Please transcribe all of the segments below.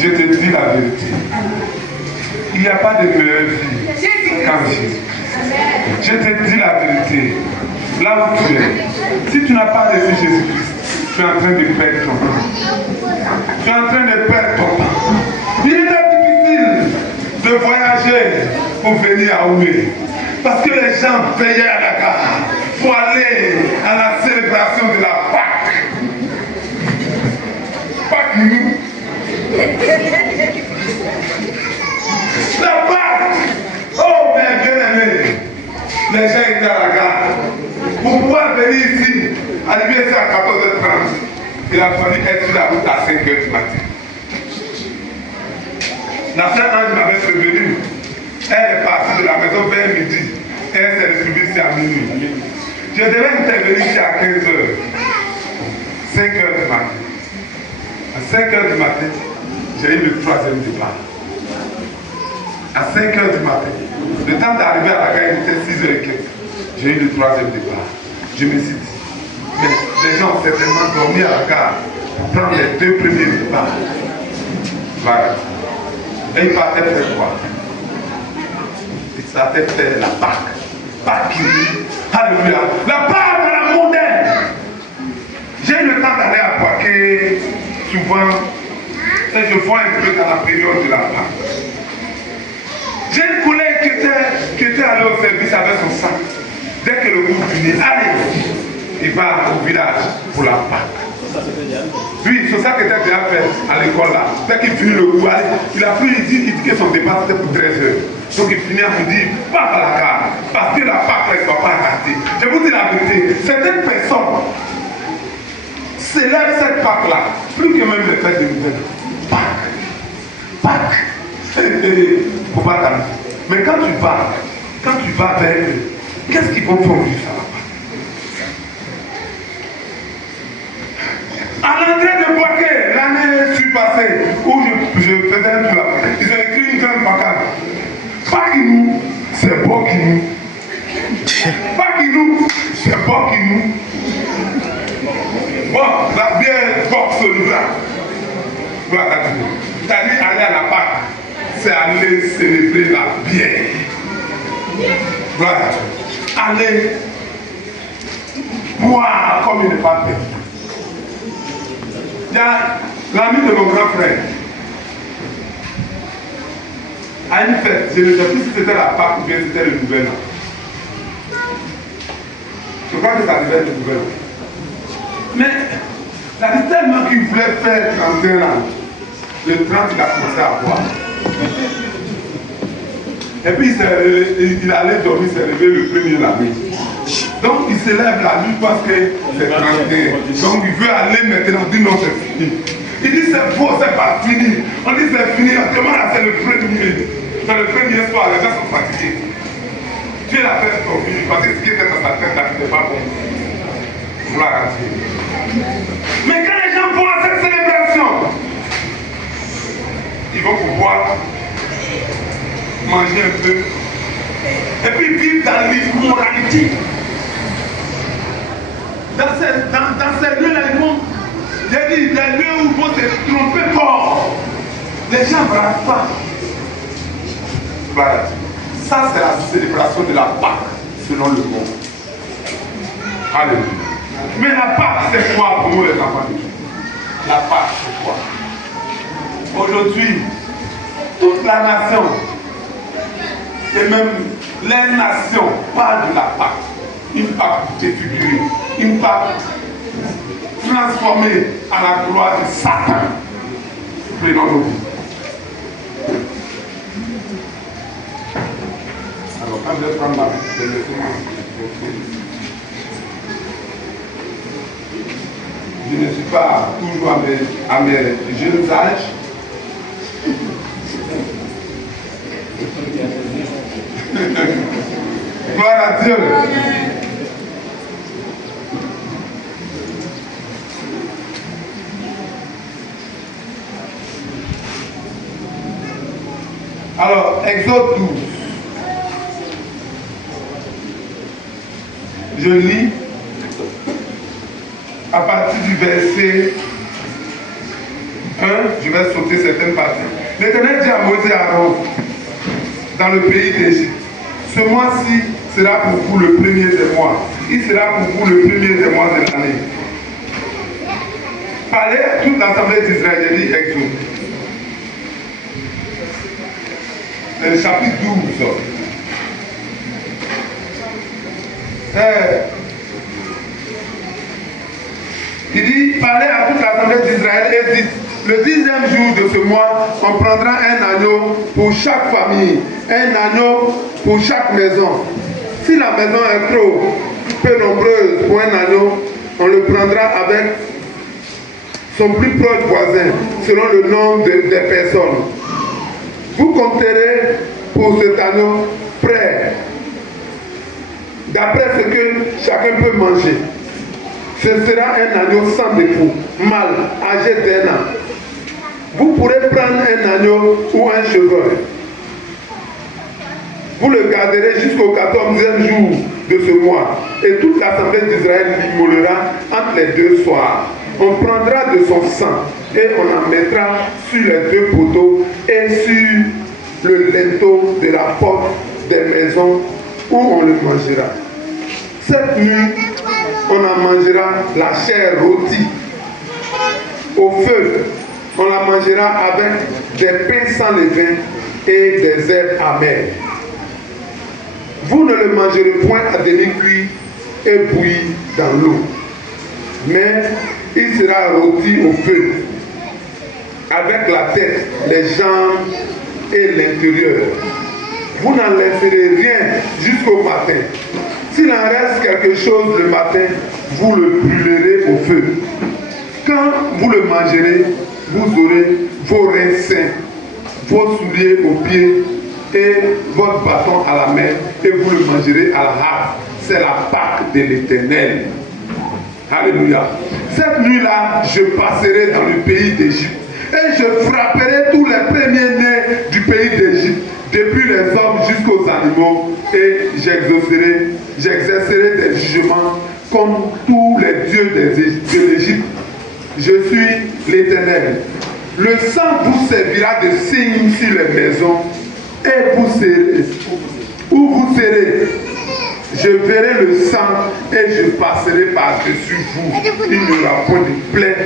je te dis la vérité. Il n'y a pas de meilleure vie qu'en Jésus. Je te dis la vérité. Là où tu es, si tu n'as pas reçu Jésus-Christ, tu es en train de perdre ton temps. Tu es en train de perdre ton temps. Il est difficile de voyager pour venir à Oumé. Parce que les gens payaient à la gare pour aller à la célébration de la Pâque. Pâque nous. La Pâque. Oh, mes bien-aimés. Les gens étaient à la gare. Pour pouvoir venir ici, arriver ici à 14h30, il a fallu être sur la route à 5h du matin. La sœur Ange m'avait prévenu. Elle est partie de la maison vers midi. Et elle s'est retrouvée ici à minuit. Je devais intervenir ici à 15h. 5h du matin. À 5h du matin, j'ai eu le troisième départ. À 5h du matin. Le temps d'arriver à la gare, il était 6h et quelques. J'ai eu le troisième départ. Je me suis dit, mais les gens ont certainement dormi à la gare pour prendre les 2 premiers départs. Voilà. Et ils partaient faire quoi? Ils partaient faire la Pâque. Pâque. Alléluia. La Pâque à la moderne. J'ai eu le temps d'aller à Poitiers souvent. Et je vois un peu dans la période de la Pâque. J'ai une collègue qui était allée au service avec son sac. Dès que le groupe finit, allez, il va au village pour la Pâque. Oui, c'est ça qu'il était déjà fait à l'école là. Dès qu'il finit le cours, il a pris, il dit que son départ c'était pour 13h. Donc il finit à midi, il part à la gare. Parce que la Pâque, il ne doit pas rater. Je vous dis la vérité, certaines personnes célèbrent cette Pâque là, plus que même les fêtes de nouvelles. Pâque. Pâque. Il ne faut pas t'amuser. Mais quand tu vas vers eux, qu'est-ce qu'ils vont faire vivre ça? À l'entrée de Poitiers, l'année surpassée, où je faisais un tour, ils ont écrit une grande pancarte. Pakinou, c'est Bokinou. Pakinou, c'est Bokinou. Bon, la bière boxe là. Gloire à Dieu. C'est-à-dire aller à la Pâque, c'est aller célébrer la bière. Gloire à Dieu. Aller boire comme il n'est pas fait. Il y a l'ami de mon grand frère. À une fête, je ne sais plus si c'était la Pâque ou bien c'était le Nouvel An. Je crois que ça devait être le Nouvel An. Mais ça dit tellement qu'il voulait faire 31 ans. Le 30, il a commencé à boire. Et puis il allait dormir, s'est réveillé le premier la nuit. Donc il se lève la nuit parce que c'est 31. Donc il veut aller maintenant, il dit non, c'est fini. Il dit c'est faux, c'est pas fini. On dit c'est fini, actuellement là c'est le premier. C'est le premier soir, les gens sont fatigués. Dieu l'a fait son vie parce que ce qui était dans sa tête là, c'était pas bon. Gloire à Dieu. Mais quand les gens vont à cette célébration, ils vont pouvoir manger un peu et puis vivre dans l'immoralité. Dans ces lieux-là, ils vont, j'ai dit, des lieux où ils vont se tromper fort. Les gens ne bravent pas. Voilà. Ça, c'est la célébration de la Pâque, selon le monde. Alléluia. Mais la Pâque, c'est quoi pour nous les enfants de Dieu? La Pâque, c'est quoi? Aujourd'hui, toute la nation, et même les nations, parlent de la Pâque. Une Pâque défigurée, une Pâque transformée à la gloire de Satan. Prenons-nous. Alors, quand je vais prendre ma vie, je ne suis pas toujours à mes jeunes âges. Gloire à Dieu. Alors, Exode 12. Je lis à partir du verset Je vais sauter certaines parties. L'Éternel dit à Moïse et à Aaron, dans le pays d'Égypte, ce mois-ci sera pour vous le premier des mois. Il sera pour vous le premier des mois de l'année. Parlez à toute l'assemblée d'Israël, j'ai dit Exode. C'est le chapitre 12. Il dit, parlez à toute l'assemblée d'Israël et dites, le 10e jour de ce mois, on prendra un agneau pour chaque famille, un agneau pour chaque maison. Si la maison est trop peu nombreuse pour un agneau, on le prendra avec son plus proche voisin, selon le nombre des personnes. Vous compterez pour cet agneau près, d'après ce que chacun peut manger. Ce sera un agneau sans défaut, mâle, âgé d'1 an. Vous pourrez prendre un agneau ou un chevreuil. Vous le garderez jusqu'au 14e jour de ce mois. Et toute l'assemblée d'Israël l'immolera entre les 2 soirs. On prendra de son sang et on en mettra sur les 2 poteaux et sur le linteau de la porte des maisons où on le mangera. Cette nuit, on en mangera la chair rôtie au feu. On la mangera avec des pains sans levain et des herbes amères. Vous ne le mangerez point à demi-cuit et bouilli dans l'eau, mais il sera rôti au feu, avec la tête, les jambes et l'intérieur. Vous n'en laisserez rien jusqu'au matin. S'il en reste quelque chose le matin, vous le brûlerez au feu. Quand vous le mangerez, vous aurez vos reins sains, vos souliers aux pieds et votre bâton à la main, et vous le mangerez à la harpe. C'est la Pâque de l'Éternel. Alléluia. Cette nuit-là, je passerai dans le pays d'Égypte et je frapperai tous les premiers-nés du pays d'Égypte, depuis les hommes jusqu'aux animaux, et j'exercerai des jugements comme tous les dieux de l'Égypte. Je suis l'Éternel. Le sang vous servira de signe sur les maisons et vous serez, où vous serez. Je verrai le sang et je passerai par-dessus vous. Il n'y aura point de plaie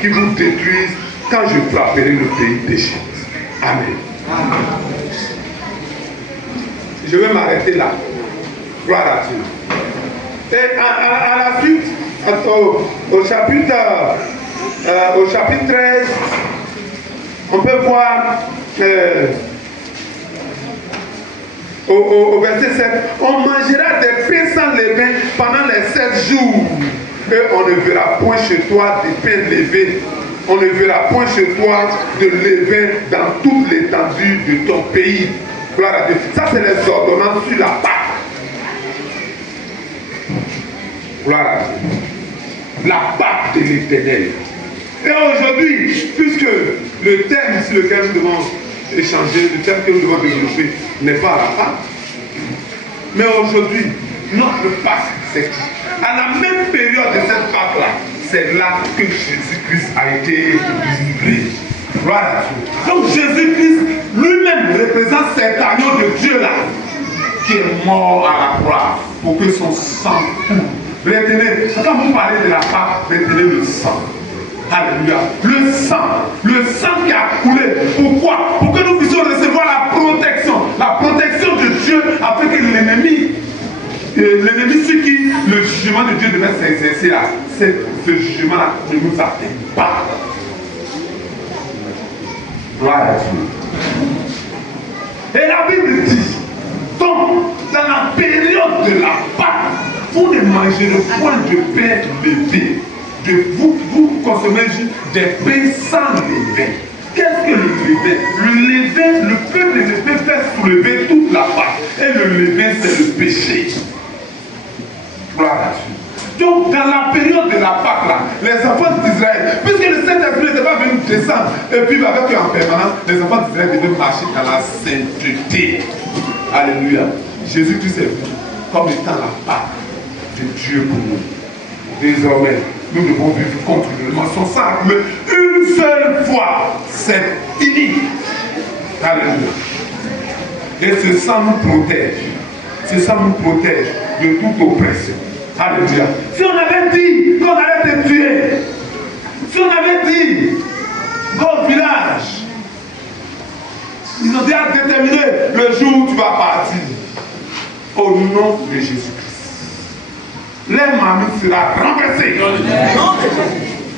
qui vous détruise quand je frapperai le pays d'Égypte. Amen. Je vais m'arrêter là. Gloire à Dieu. Et à la suite, au chapitre 13, on peut voir au verset 7, on mangera des pains sans levain pendant les 7 jours. Et on ne verra point chez toi des pains levés. On ne verra point chez toi de levain dans toute l'étendue de ton pays. Gloire à Dieu. Ça, c'est les ordonnances sur la Pâque. Gloire à Dieu. La Pâque de l'Éternel. Et aujourd'hui, puisque le thème sur lequel nous devons échanger, le thème que nous devons développer n'est pas la Pâque, mais aujourd'hui, notre Pâque, c'est qui? À la même période de cette Pâque-là, c'est là que Jésus-Christ a été livré. Voilà. Donc Jésus-Christ lui-même représente cet agneau de Dieu-là qui est mort à la croix pour que son sang coule. Retenez, quand vous parlez de la Pâque, retenez le sang. Alléluia. Le sang qui a coulé. Pourquoi? Pour que nous puissions recevoir la protection. La protection de Dieu afin que l'ennemi sur qui le jugement de Dieu devait s'exercer là, ce jugement-là ne nous atteigne pas. Gloire à Dieu. Et la Bible dit, donc, dans la période de la Pâque, vous ne mangerez point de pain levé. Vous consommez juste des pains sans levain. Qu'est-ce que le levain? Le levain, le peuple ne peut faire soulever toute la Pâque. Et le levain, c'est le péché. Gloire à Dieu. Donc, dans la période de la Pâque, là, les enfants d'Israël, puisque le Saint-Esprit n'était pas venu descendre et vivre avec eux en permanence, les enfants d'Israël devaient marcher dans la sainteté. Alléluia. Jésus-Christ est venu comme étant la Pâque de Dieu pour nous. Désormais, nous devons vivre continuellement. Son sang, mais une seule fois, c'est fini. Alléluia. Et ce sang nous protège. Ce sang nous protège de toute oppression. Alléluia. Si on avait dit qu'on allait te tuer, si on avait dit qu'au village, ils ont déjà déterminé le jour où tu vas partir, au nom de Jésus-Christ, les mamies sera renversée.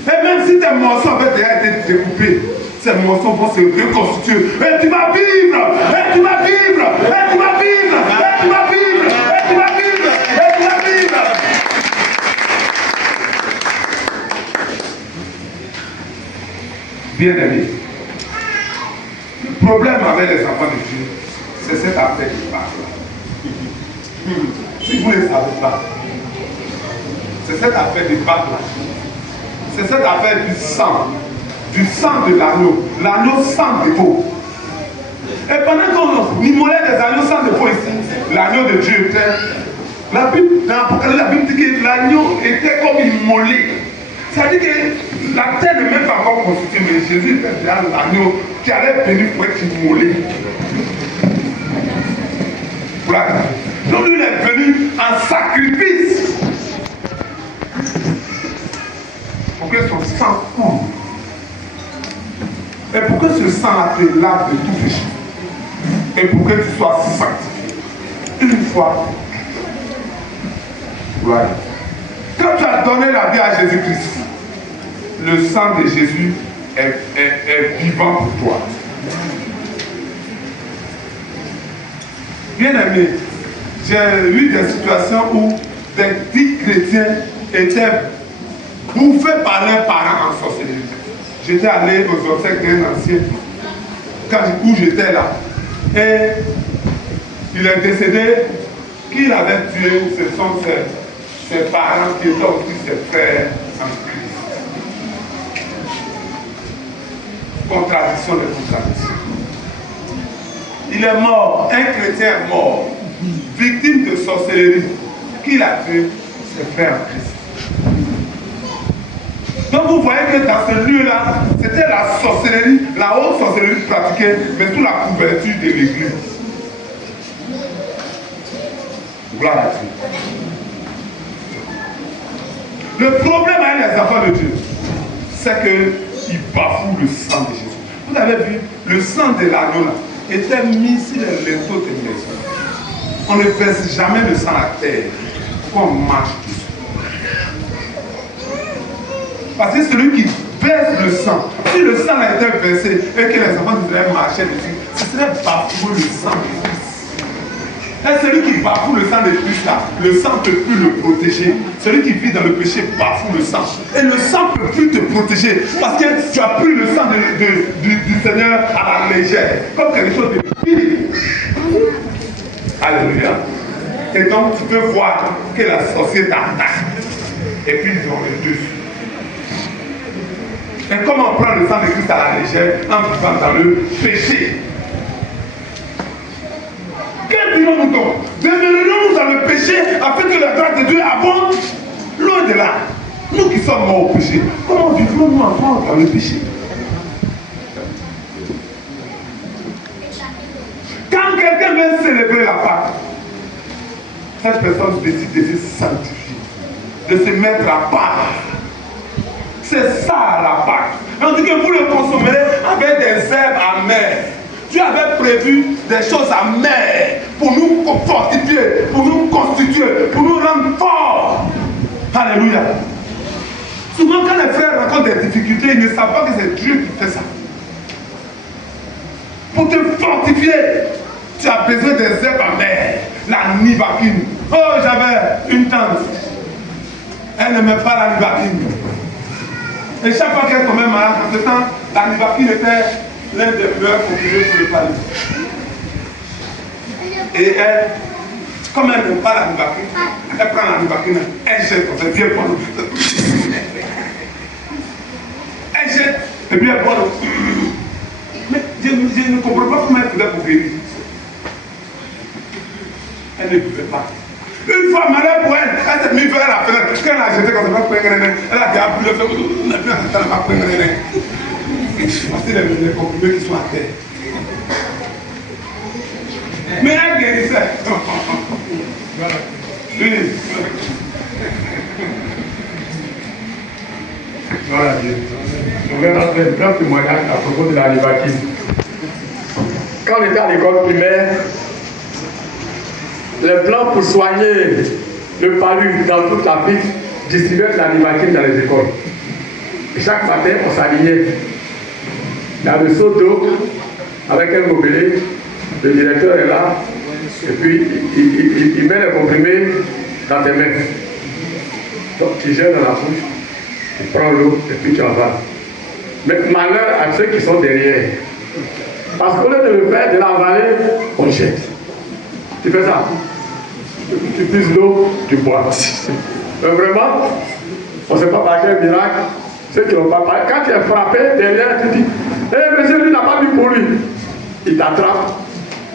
Et même si tes morceaux avaient déjà été découpés, ces morceaux vont se reconstituer. Et tu vas vivre! Et tu vas vivre! Et tu vas vivre! Et tu vas vivre! Et tu vas vivre! Et tu vas vivre! Bien-aimés, le problème avec les enfants de Dieu, c'est cette affaire de bac-là. Si vous ne le savez pas, c'est cette affaire de bac-là. C'est cette affaire du sang de l'agneau, l'agneau sans défaut. Et pendant qu'on immolait des agneaux sans défaut ici, l'agneau de Dieu était, la Bible dit que l'agneau était comme immolé. Ça dit que la terre n'est même pas encore constituée, mais Jésus était déjà l'agneau qui allait venir pour être immolé. Voilà. Donc il est venu en sacrifice pour que son sang coule. Et pour que ce sang te lave de tout péché. Et pour que tu sois sanctifié. Une fois. Voilà. Quand tu as donné la vie à Jésus-Christ, le sang de Jésus est vivant pour toi. Bien aimé, j'ai eu des situations où des petits chrétiens étaient bouffés par leurs parents en sorcellerie. J'étais allé aux obsèques d'un ancien, où j'étais là. Et il est décédé. Qui l'avait tué, ce sont ses parents qui étaient aussi ses frères en Christ. Contradiction de contradiction. Il est mort, un chrétien est mort, victime de sorcellerie. Qui l'a tué? Ses frères en Christ. Donc vous voyez que dans ce lieu-là, c'était la sorcellerie, la haute sorcellerie pratiquée, mais sous la couverture de l'église. Gloire à Dieu. Le problème avec les enfants de Dieu, c'est qu'ils bafouent le sang de Jésus. Vous avez vu, le sang de l'agneau là était mis sur les linteaux des maisons. On ne verse jamais le sang à terre, qu'on marche dessus. Parce que celui qui verse le sang, si le sang a été versé et que les enfants devraient marcher dessus, ce serait bafouer le sang de Christ. Et celui qui bafoue le sang de Christ là, le sang ne peut plus le protéger. Celui qui vit dans le péché bafoue le sang. Et le sang ne peut plus te protéger parce que tu as pris le sang du Seigneur à la légère, comme quelque chose de pire. Alléluia. Et donc tu peux voir que la sorcière t'attaque. Et puis ils ont le dessus. Et comment on prend le sang de Christ à la légère en vivant dans le péché? Quel dirons-nous donc? Demeurons-nous dans le péché afin que la grâce de Dieu abonde? Loin de là. Nous qui sommes morts au péché, comment vivons-nous encore dans le péché? Quand quelqu'un vient célébrer la Pâque, cette personne décide de se sanctifier, de se mettre à part. C'est ça la Pâque. On dit que vous le consommerez avec des herbes amères. Dieu avait prévu des choses amères pour nous fortifier, pour nous constituer, pour nous rendre forts. Alléluia. Souvent quand les frères rencontrent des difficultés, ils ne savent pas que c'est Dieu qui fait ça. Pour te fortifier, tu as besoin des herbes amères. La nivakine. Oh, j'avais une tante. Elle n'aimait pas la nivakine. Et chaque fois qu'elle tombait malade, en ce temps, la nivakine était l'un des fleurs populaires pour le palais. Et elle, comme elle n'aime pas la nivakine, elle prend la nivakine, elle jette, elle vient boire l'eau. Elle jette, et puis elle boit l'eau. Mais je ne comprends pas comment elle pouvait pour guérir. Elle ne pouvait pas. Une Une fois, malheur pour elle, elle s'est mise vers la fenêtre. Quand elle a jeté comme ça, elle a dit, ah, plus le fait, voici les comprimés qui sont à terre. Mais elle guérissait. Oui. Voilà Dieu. Je vais rentrer un grand témoignage à propos de la livatine. Quand on était à l'école primaire, les plans pour soigner le palu dans toute l'Afrique distribuaient de la livatine dans les écoles. Et chaque matin, on s'alignait. Il y a le seau d'eau avec un gobelet, le directeur est là, et puis il met les comprimés dans tes mains. Donc tu gères dans la bouche, tu prends l'eau et puis tu avales. Mais malheur à ceux qui sont derrière. Parce qu'au lieu de le faire, de l'avaler, on jette. Tu fais ça. Tu puisses l'eau, tu bois. Mais vraiment, on ne sait pas par quel miracle. Ceux qui n'ont pas parlé. Quand tu es frappé derrière, tu dis, hé monsieur, lui n'a pas vu pour lui. Il t'attrape.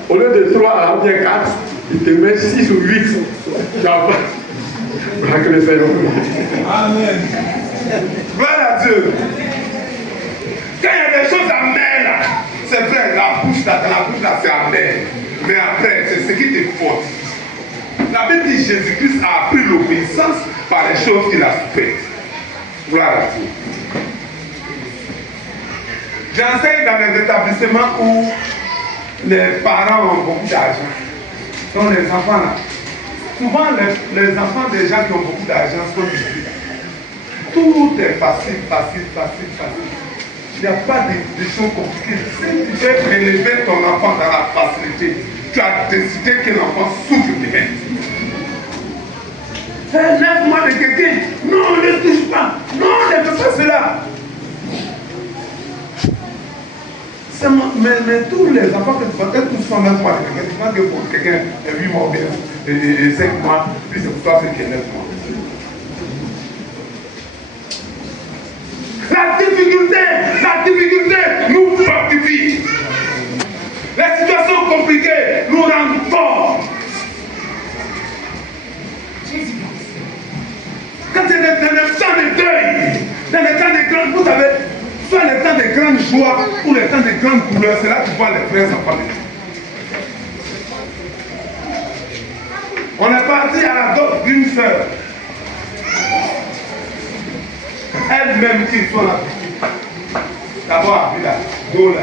Au lieu de 3 ou bien 4, il te met 6 ou 8. Tu as pas. Voilà que le Seigneur. Amen. Voilà Dieu. Quand il y a des choses amères là, c'est vrai, la bouche là, c'est amer. Mais après, c'est ce qui te force. La Bible dit Jésus-Christ a appris l'obéissance par les choses qu'il a faites. Voilà Dieu. J'enseigne dans les établissements où les parents ont beaucoup d'argent. Donc les enfants là, souvent les enfants des gens qui ont beaucoup d'argent sont difficiles. Tout est facile. Il n'y a pas de choses compliquées. Si tu veux prélever ton enfant dans la facilité, tu as décidé que l'enfant souffre de rien. Lève-moi de quelqu'un. Non, ne touche pas. Non, ne fais pas cela. Mais tous les enfants que tu vois, tous sont 9 mois. Tu vois que pour quelqu'un est 8 mois et 5 mois, puis c'est pour toi qui est 9 mois. La difficulté nous fortifie. Les situations compliquées nous rendent forts. Quand il y a des temps de deuil, dans les temps de grande, vous savez, soit les temps de grande joie ou les temps de grande douleur, c'est là que tu vois les frères enfants. On est parti à la dot d'une sœur. Elle-même qui soit la petite. D'abord, elle a la dos là,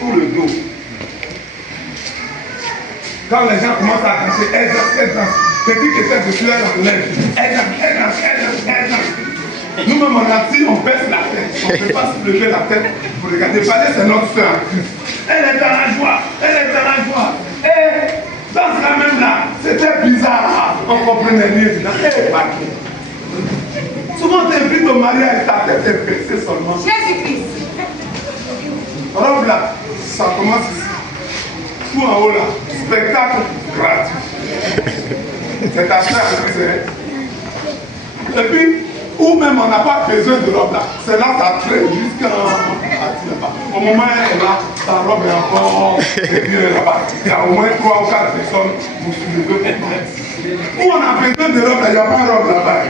tout le dos. Quand les gens commencent à danser, elle danse. C'est dit que cette cheveux elle enlève. Elle danse. Nous-mêmes en Asie, on baisse la tête. On ne peut pas se lever la tête pour regarder. Fallait, c'est notre soeur en Christ. Elle est dans la joie. Et dans ce même là, c'était bizarre. On comprenait rien. Souvent, tu invites ton mari à ta tête est baissée seulement. Jésus-Christ. Robe là, ça commence ici. Tout en haut là, spectacle gratuit. C'est ta frère, c'est. Et puis, ou même on n'a pas besoin de robe là. C'est là ça traîne jusqu'à. Au moment où elle est là, sa robe est encore. Et puis là-bas, il y a au moins 3 ou 4 personnes pour soulever. Où on a besoin de robe là, il n'y a pas de robe là-bas.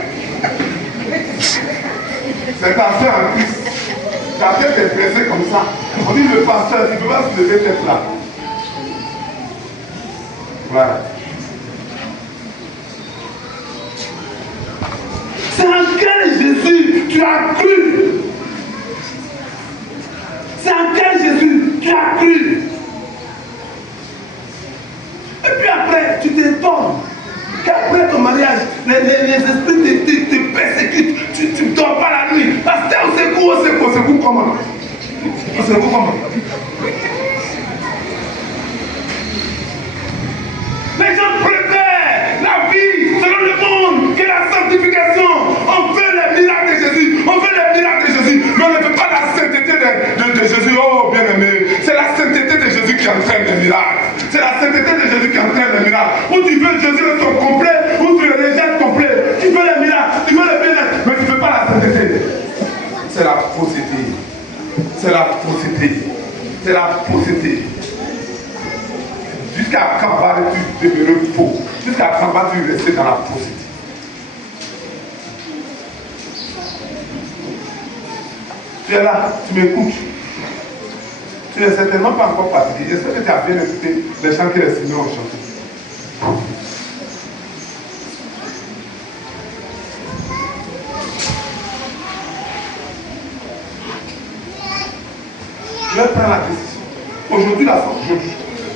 C'est ta soeur en Christ. Ta tête est pressée comme ça. On dit le pasteur, tu ne peux pas se lever tête là. Voilà. C'est en quel Jésus tu as cru? C'est en quel Jésus tu as cru? Et puis après, tu t'étonnes qu'après ton mariage, les esprits te persécutent. Tu ne dors pas la nuit. Pasteur, au secours comment? Au secours comment? Les gens préfèrent la vie selon le monde que la sanctification. On veut les miracles de Jésus. Mais on ne veut pas la sainteté de Jésus. Oh, bien aimé. C'est la sainteté de Jésus qui entraîne les miracles. C'est la sainteté de Jésus qui entraîne les miracles. Ou tu veux Jésus de son complet, ou tu le rejettes complet. Tu veux les miracles, tu veux le bien-être, mais tu ne veux pas la sainteté. C'est la fausseté. Jusqu'à quand vas-tu demeurer faux? Jusqu'à 30 ans, tu restes dans la prostitution. Tu es là, tu m'écoutes. Tu n'es certainement pas encore fatigué. J'espère que tu as bien écouté les chants que les Seigneurs ont chantés. Je vais prendre la décision. Aujourd'hui,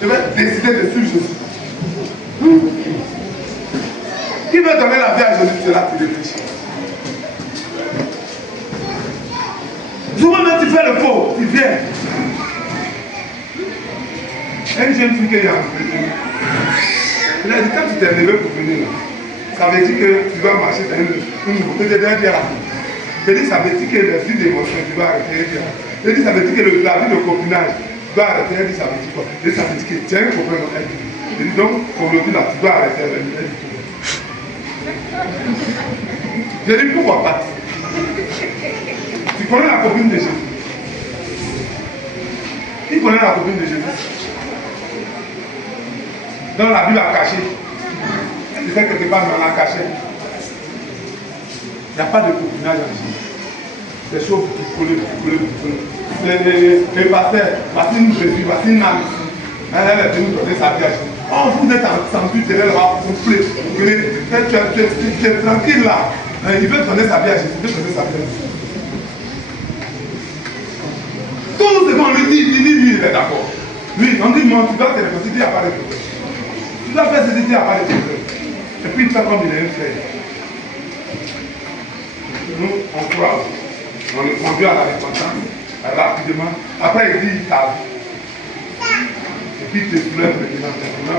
je vais décider de suivre Jésus. Qui veut donner la vie à Jésus, c'est là que tu réfléchis. Souvent même tu fais le faux, tu viens. Un jeune fille qui a appelé, il a dit quand tu t'es levé pour venir là, ça veut dire que tu dois marcher dans une route de derrière la route. Il dit ça veut dire que la vie d'émotion, tu dois arrêter. Il dit ça veut dire que la vie de copinage, tu dois arrêter. Il dit ça veut dire quoi? Il dit ça veut dire que tu as un copain dans elle. Il dit donc, aujourd'hui là, tu dois arrêter. Je dis pourquoi pas? Tu connais la copine de Jésus? Qui connaît la copine de Jésus? Dans la Bible a caché. Tu sais quelque part, mais on a caché. Il n'y a pas de copinage en Jésus. Des choses qui collent. Les pasteurs, voici une Jésus, voici une âme ici. Elle est venue donner sa vie à Jésus. Oh, vous êtes en santé, vous allez là, vous plaît. Tu es tranquille là. Il veut donner sa vie à Jésus. Il veut donner sa vie à Jésus. Tout ce qu'on lui dit, lui, il est d'accord. Lui, on dit non, tu dois te réconcilier à part les problèmes. Tu dois faire ceci à part les problèmes. Et puis il fait comme il est un frère. Nous, on croit. On le conduit à la repentance, rapidement. Après, il dit, il t'a vu. Et puis il te soulève maintenant.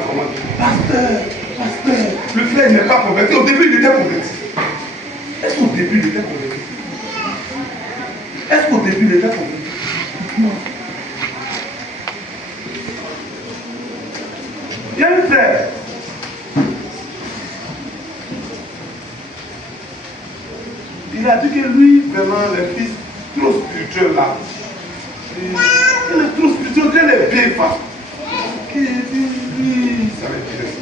Comment pasteur, le frère n'est pas converti. Au début, il était converti. Est-ce qu'au début, il était converti? Est-ce qu'au début, il était converti? Non. Il y a un frère. Il a dit que lui, vraiment, les fils trop spirituels là, il est trop spirituel, qu'elle est bien femme. Qu'il dit, lui, ça m'intéresse.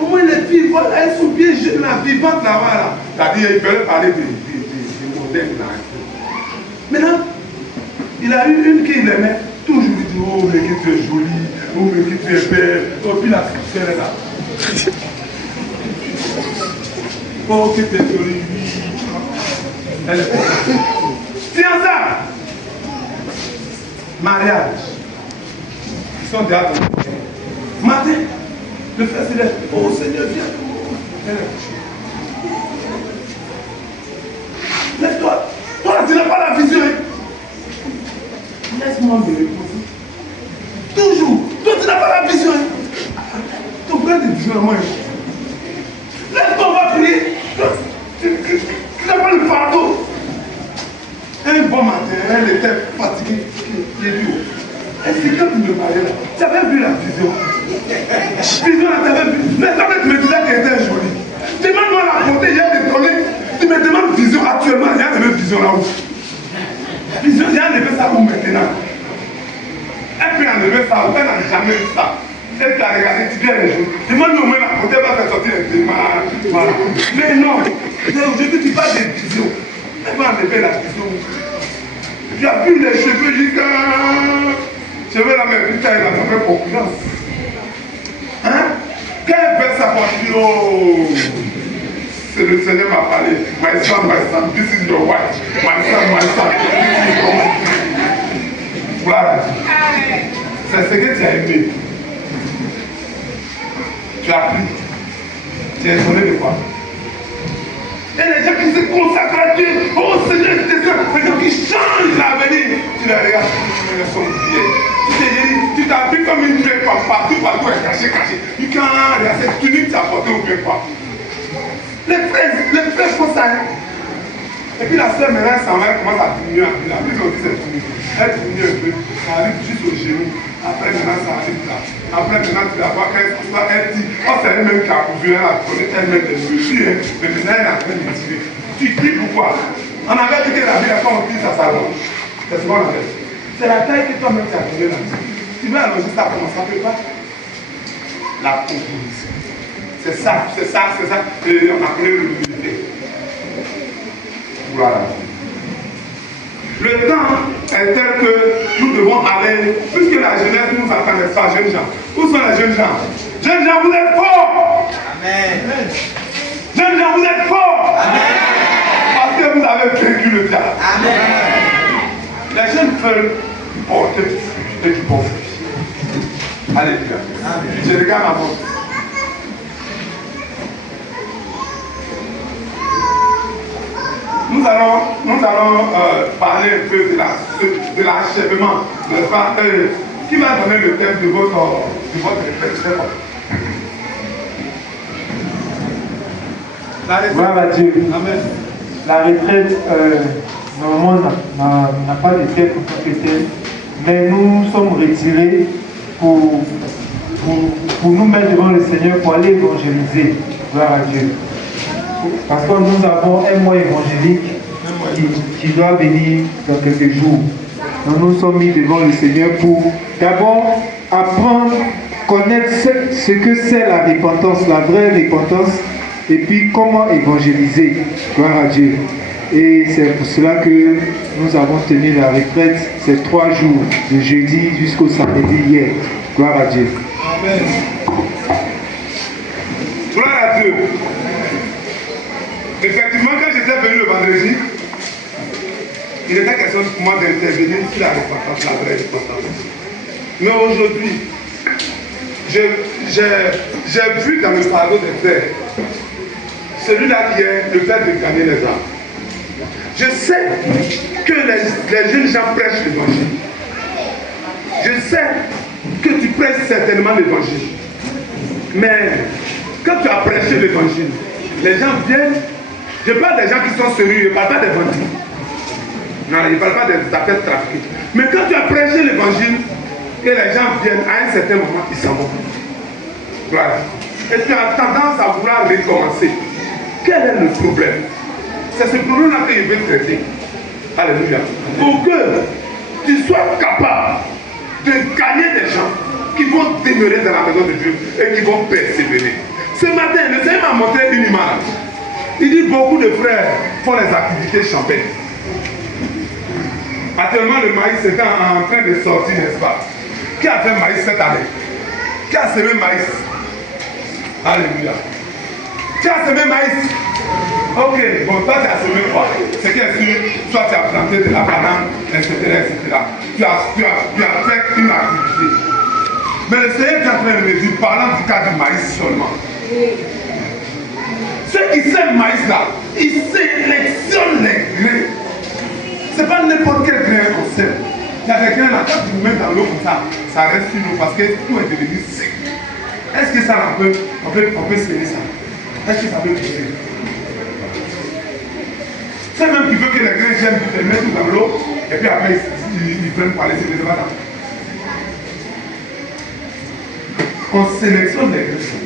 Au moins les filles, elles sont bien jeunes, la vivantes là-bas. Là. C'est-à-dire, il fallait parler des modernes là. Maintenant, il a eu une qu'il aimait, toujours il dit, oh, mais que tu es jolie, oh, mais que tu es belle, oh, puis la spirituelle est là. Oh, que tu es jolie, oui. Elle est fiançailles, mariage. Ils sont déjà dans le matin. Le frère se lève. Oh Seigneur, viens. Elle est couchée. Lève-toi. Toi, tu n'as pas la vision. Laisse-moi me reposer. Toujours. Toi, tu n'as pas la vision. Ton frère de vision à moi. Lève-toi, on va prier. Tu n'as pas le fardeau. Un bon matin, elle était fatiguée. J'ai dit, est-ce que quand tu me parlais là, tu avais vu la vision? Vision là, tu avais vu. Mais quand tu me disais qu'elle était jolie. Demande-moi la beauté, il y a des données. Tu me demandes vision actuellement, il y a la même vision là-haut. Vision, il y a enlevé ça où maintenant. Elle peut enlever ça où, elle n'a jamais vu ça. Elle t'a regardé, tu viens les jours. Demande-moi au moins la beauté, elle va faire sortir les démarres. Voilà. Mais non, aujourd'hui tu parles de vision. Elle va enlever la vision. Tu as vu les cheveux jusqu'à... Cheveux là, mais putain, il a fait concurrence. Hein? Quand elle fait sa voiture, oh, c'est le Seigneur m'a parlé. My son, this is your wife. My son, this is your wife. Voilà. C'est ce que tu as aimé. Tu as pris. Tu es étonné de quoi? Et les gens qui se consacrent à Dieu, oh Seigneur, les gens qui changent l'avenir, tu les regardes, ils sont vieilles. Tu t'habilles comme une vieille femme, partout est caché. Tu quand il y a cette tunique, tu as porté au vieux quoi. Les frères font ça. Hein? Et puis la sœur maintenant s'en va, elle commence à diminuer. La Bible dit c'est tunique. Elle diminue un peu, ça arrive juste au genou. Après maintenant ça arrive là. Après maintenant tu la vois elle dit, oh c'est elle-même qui a cousu, elle a donné elle-même des mesures, mais maintenant elle est en train de tirer. Tu dis pourquoi? On avait dit que la vie quand on tire ça s'allonge. C'est ce qu'on avait dit. C'est la taille que toi-même tu as donné là. Tu veux allonger ça comment ça peut pas? la proposition. C'est ça. Et on appelait l'humilité. Voilà. Le temps est tel que nous devons aller, puisque la jeunesse nous attend, n'est-ce pas, jeunes gens? Où sont les jeunes gens? Jeunes gens, vous êtes forts! Amen. Jeunes gens, vous êtes forts! Amen. Parce que vous avez vaincu le diable. Amen. Les jeunes veulent porter et du bon fruit. Alléluia. Je regarde ma montre. Nous allons parler un peu de l'achèvement, n'est-ce pas? Qui va donner le thème de votre réflexion? Gloire à Dieu. Amen. La retraite, normalement, n'a pas de thème pour compléter, mais nous sommes retirés pour nous mettre devant le Seigneur pour aller évangéliser. Gloire à Dieu. Parce que nous avons un mois évangélique qui doit venir dans quelques jours. Nous nous sommes mis devant le Seigneur pour d'abord apprendre, connaître ce que c'est la repentance, la vraie repentance, et puis comment évangéliser. Gloire à Dieu. Et c'est pour cela que nous avons tenu la retraite ces 3 jours, de jeudi jusqu'au samedi hier. Gloire à Dieu. Amen. Gloire à Dieu. Effectivement, quand j'étais venu le vendredi, il était question pour moi d'intervenir sur la repentance, la vraie repentance. Mais aujourd'hui, j'ai vu dans le fardeau des frères, celui-là qui est le fait de gagner les âmes. Je sais que les jeunes gens prêchent l'évangile. Je sais que tu prêches certainement l'évangile. Mais quand tu as prêché l'évangile, les gens viennent. Je parle des gens qui sont sérieux, je ne parle pas des bandits. Non, je ne parle pas des affaires trafiquées. Mais quand tu as prêché l'évangile, que les gens viennent à un certain moment, ils s'en vont. Voilà. Et tu as tendance à vouloir recommencer. Quel est le problème? C'est ce problème-là que je vais traiter. Alléluia. Pour que tu sois capable de gagner des gens qui vont demeurer dans la maison de Dieu et qui vont persévérer. Ce matin, le Seigneur m'a montré une image. Il dit beaucoup de frères font les activités champêtres. Actuellement, le maïs est en train de sortir, n'est-ce pas? Qui a fait maïs cette année? Qui a semé maïs? Alléluia. Qui a semé maïs? Ok, bon, toi tu as semé quoi? C'est qu'il est sûr, soit tu as planté de la banane, etc. Tu as fait une activité. Mais le Seigneur est en train de me dire, parlant du cas du maïs seulement. Ceux qui sèment maïs là, ils sélectionnent les grains. Ce n'est pas n'importe quel grain qu'on sème. Il y a des grains là, quand tu le mets dans l'eau comme ça reste sur l'eau parce que tout est devenu sec. Est-ce que ça on peut semer ça? Est-ce que ça peut pousser? C'est même qui veut que les grains gènent, tu les mets tout dans l'eau et puis après ils prennent pour aller se mettre là. On sélectionne les grains.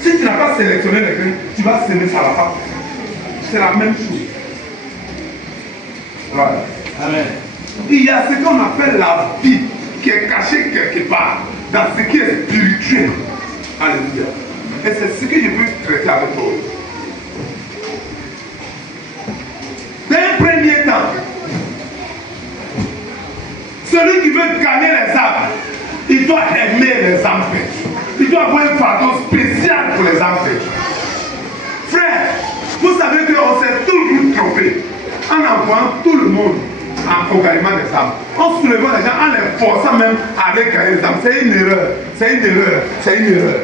Si tu n'as pas sélectionné les grains, tu vas semer, ça ne va pas. C'est la même chose. Voilà. Amen. Il y a ce qu'on appelle la vie qui est cachée quelque part dans ce qui est spirituel. Alléluia. Et c'est ce que je veux traiter avec toi. Dans un premier temps, celui qui veut gagner les âmes, il doit aimer les âmes perdues. Il doit avoir un fardeau spécial pour les âmes perdues. Frère, vous savez qu'on s'est toujours trompé en envoyant tout le monde au gagnement des âmes. En soulevant les gens, en les forçant même à aller gagner les âmes. C'est une erreur. C'est une erreur. C'est une erreur.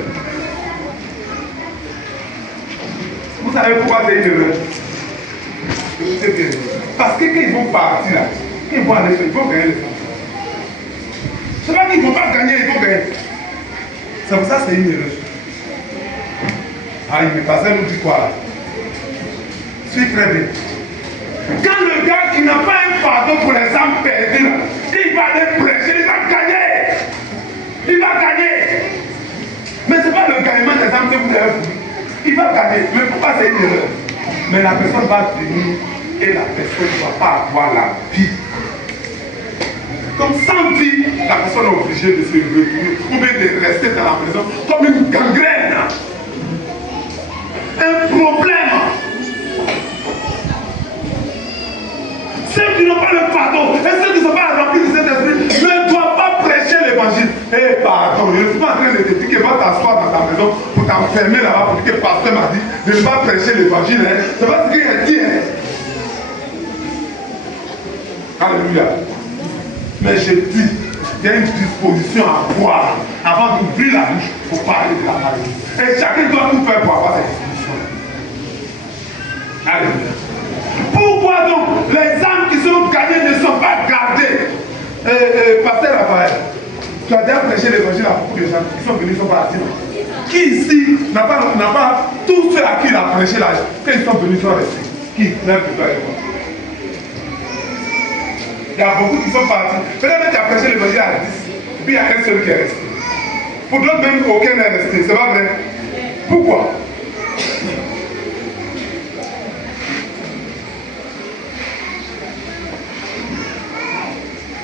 Vous savez pourquoi c'est une erreur? Parce que quand ils vont partir là, quand ils vont aller, ils vont gagner les âmes. C'est pas qu'ils ne vont pas gagner, ils vont gagner. C'est pour ça que c'est une erreur. Ah, il me passait nous dit quoi là? Suis très bien. Quand le gars qui n'a pas un fardeau pour les âmes perdues là, il va aller prêcher, il va gagner. Il va gagner. Mais ce n'est pas le gagnement des âmes que vous avez voulu. Il va gagner. Mais pourquoi c'est une erreur? Mais la personne va venir et la personne ne va pas avoir la vie. Donc sans vie, la personne est obligée de se retourner ou bien de rester dans la maison comme une gangrène. Un problème. Ceux qui n'ont pas le pardon et ceux qui ne sont pas remplis de cet esprit ne doivent pas prêcher l'évangile. Eh pardon, je ne suis pas en train de te dire que va t'asseoir dans ta maison pour t'enfermer là-bas pour dire que le pasteur m'a dit de ne pas prêcher l'évangile. Hein. C'est pas ce qu'il a dit. Hein. Alléluia. Mais je dis, il y a une disposition à voir avant d'ouvrir la bouche pour parler de la maladie. Et chacun doit tout faire pour avoir cette disposition. Alléluia. Pourquoi donc les âmes qui sont gagnées ne sont pas gardées? Pasteur Raphaël, tu as déjà prêché l'évangile à beaucoup de gens qui sont venus, ils sont partis. Qui ici n'a pas tous ceux à qui il a prêché là, quand ils sont venus, sont restés? Qui? Lève le doigt et moi. Il y a beaucoup qui sont partis. Peut-être que tu as prêché l'évangile à 10, puis il y a un seul qui est resté. Pour d'autres même, aucun n'est resté. C'est pas vrai? Pourquoi?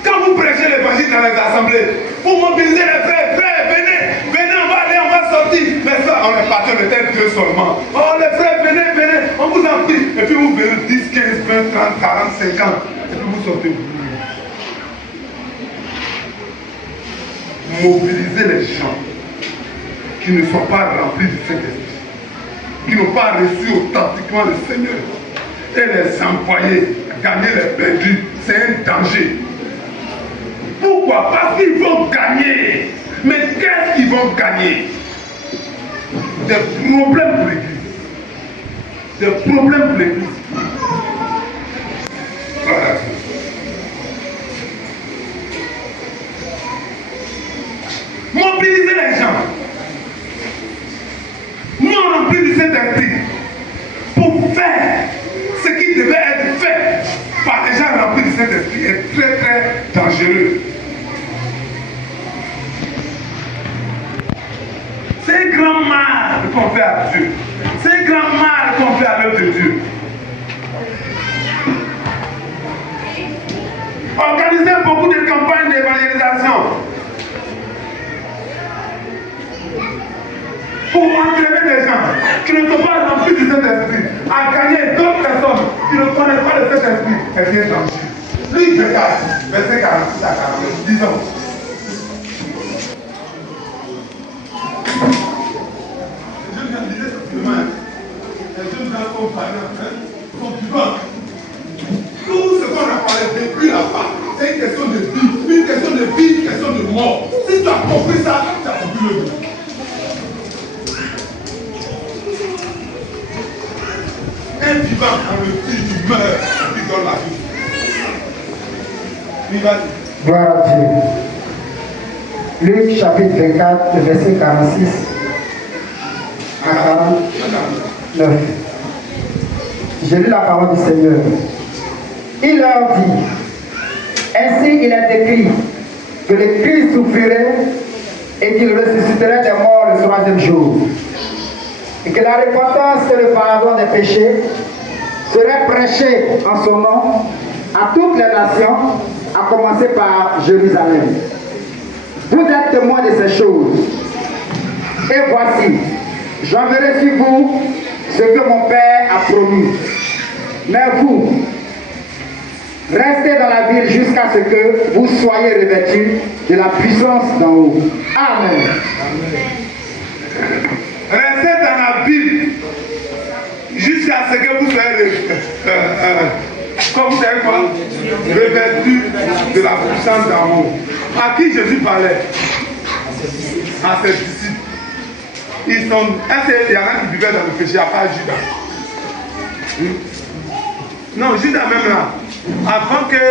Quand vous prêchez l'évangile dans les assemblées, vous mobilisez les frères, venez, on va aller, on va sortir. Mais ça, on est parti, on était deux seulement. Oh les frères, venez, on vous en prie. Et puis vous venez 10, 15, 20, 30, 40, 50. Et puis vous sortez. Mobiliser les gens qui ne sont pas remplis du Saint-Esprit, qui n'ont pas reçu authentiquement le Seigneur, et les envoyer, gagner les perdus, c'est un danger. Pourquoi? Parce qu'ils vont gagner. Mais qu'est-ce qu'ils vont gagner? Des problèmes pour l'Église. Des problèmes pour l'Église. Voilà. Mobiliser les gens. Non remplis du Saint-Esprit. Pour faire ce qui devait être fait par les gens remplis du Saint-Esprit est très très dangereux. C'est un grand mal qu'on fait à Dieu. C'est un grand mal qu'on fait à l'œuvre de Dieu. Organisez beaucoup de campagnes d'évangélisation pour entraîner les gens qui ne sont pas remplis du Saint-Esprit à gagner d'autres personnes qui ne connaissent pas le Saint-Esprit est bien dangereux. Luc 24, verset 46 à 49, disons. Tout ce qu'on a parlé depuis là-bas, c'est une question de vie, une question de vie, une question de mort. Si tu as compris ça, tu as compris le but. Un vivant, quand le dit, tu meurs, il donne la vie. Il va dire. Gloire à Dieu. Luc chapitre 24, verset 46 à 49. J'ai lu la parole du Seigneur. Il leur dit, ainsi il est écrit que le Christ souffrirait et qu'il ressusciterait des morts le troisième jour. Et que la repentance et le pardon des péchés seraient prêchés en son nom à toutes les nations, à commencer par Jérusalem. Vous êtes témoins de ces choses. Et voici, j'enverrai sur vous ce que mon Père a promis. Mais vous, restez dans la ville jusqu'à ce que vous soyez revêtus de la puissance d'en haut. Amen. Restez dans la ville jusqu'à ce que vous soyez comme vous savez quoi, revêtus de la puissance d'en haut. À qui Jésus parlait? À ses disciples. Ils sont, il y en a qui vivaient dans le péché, à part Judas. Non, Judas même là, avant que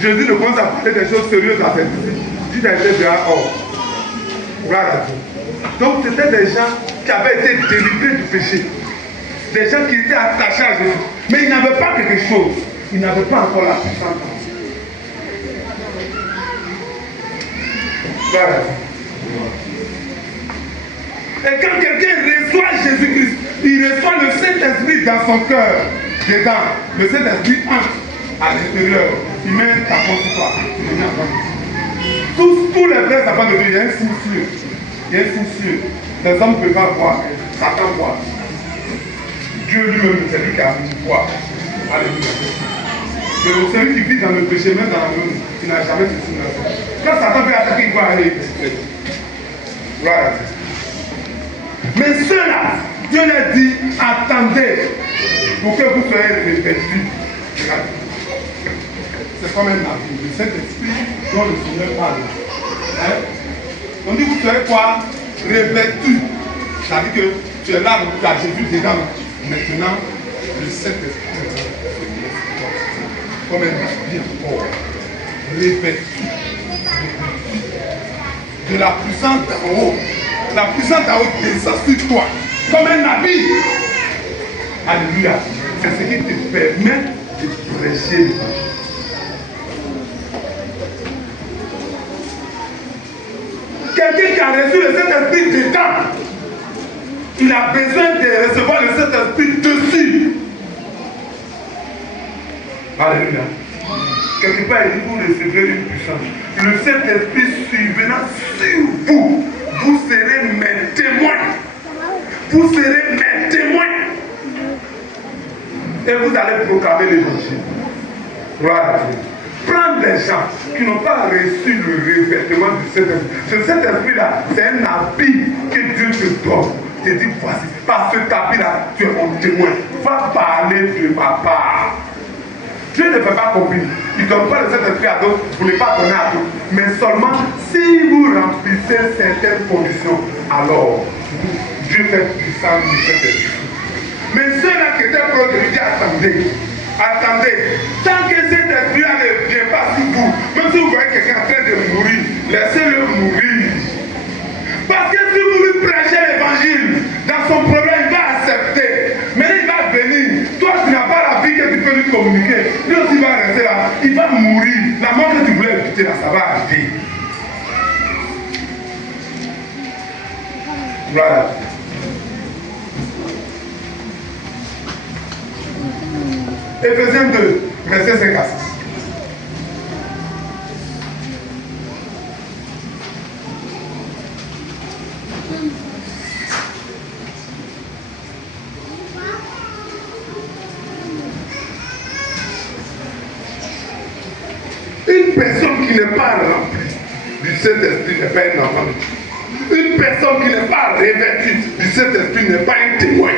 Jésus ne commence à parler des choses sérieuses à ses disciples, Judas était déjà hors. Voilà. Donc c'était des gens qui avaient été délivrés du péché. Des gens qui étaient attachés à Jésus. Mais ils n'avaient pas quelque chose. Ils n'avaient pas encore la puissance. Voilà. Et quand quelqu'un reçoit Jésus-Christ, il reçoit le Saint-Esprit dans son cœur. Dedans, le Saint-Esprit entre à l'intérieur. Il met ta porte sur toi. Tous les frères savants de Dieu, il y a un signe sûr. Il y a un signe sûr. Les hommes ne peuvent pas voir, Satan voit. Dieu lui-même, c'est lui qui a mis voir. Alléluia. Mais celui qui vit dans le péché, même dans la maison, il n'a jamais ce signe. Quand Satan veut attaquer, il va aller. Voilà. Mais ceux-là, Dieu leur dit, attendez pour que vous soyez revêtus. C'est comme un avis, le Saint-Esprit dont le Seigneur parle. Hein? On dit, vous serez quoi? Revêtus. Ça veut dire que tu es là, tu as Jésus dedans. Maintenant, le Saint-Esprit comme un habit encore. Revêtus. De la puissance d'en haut. La puissance d'en haut descend sur toi. Comme un habit. Alléluia. C'est ce qui te permet de prêcher l'évangile. Quelqu'un qui a reçu le Saint-Esprit dedans, il a besoin de recevoir le Saint-Esprit dessus. Alléluia. Quelque part, il dit, vous recevrez une puissance. Le Saint-Esprit survenant sur vous, vous serez mes témoins. Vous serez mes témoins. Et vous allez proclamer l'évangile. Gloire à Dieu. Prendre les gens qui n'ont pas reçu le revêtement du Saint-Esprit. Ce Saint-Esprit-là, c'est un habit que Dieu te donne. Te dit, voici, par ce habit-là, tu es mon témoin. Va parler de ma part. Dieu ne fait pas compris. Il ne donne pas le Saint-Esprit à d'autres, vous ne pouvez pas donner à d'autres. Mais seulement si vous remplissez certaines conditions, alors Dieu fait puissance du Saint-Esprit. Mais ceux-là qui étaient proches de lui disent, attendez, tant que cet esprit-là ne vient pas sur vous, même si vous voyez quelqu'un en train de mourir, laissez-le mourir. Parce que si vous lui prêchez l'évangile, dans son problème, il va accepter. Mais il va venir. Toi, tu n'as pas la vie que tu peux lui communiquer. Lui aussi va rester là. Il va mourir. La mort que tu voulais éviter là, ça va arriver. Voilà. Éphésiens 2, verset 5 à 6. Une personne qui n'est pas remplie du Saint-Esprit n'est pas un enfant de Dieu. Une personne qui n'est pas revêtue du Saint-Esprit n'est pas un témoin.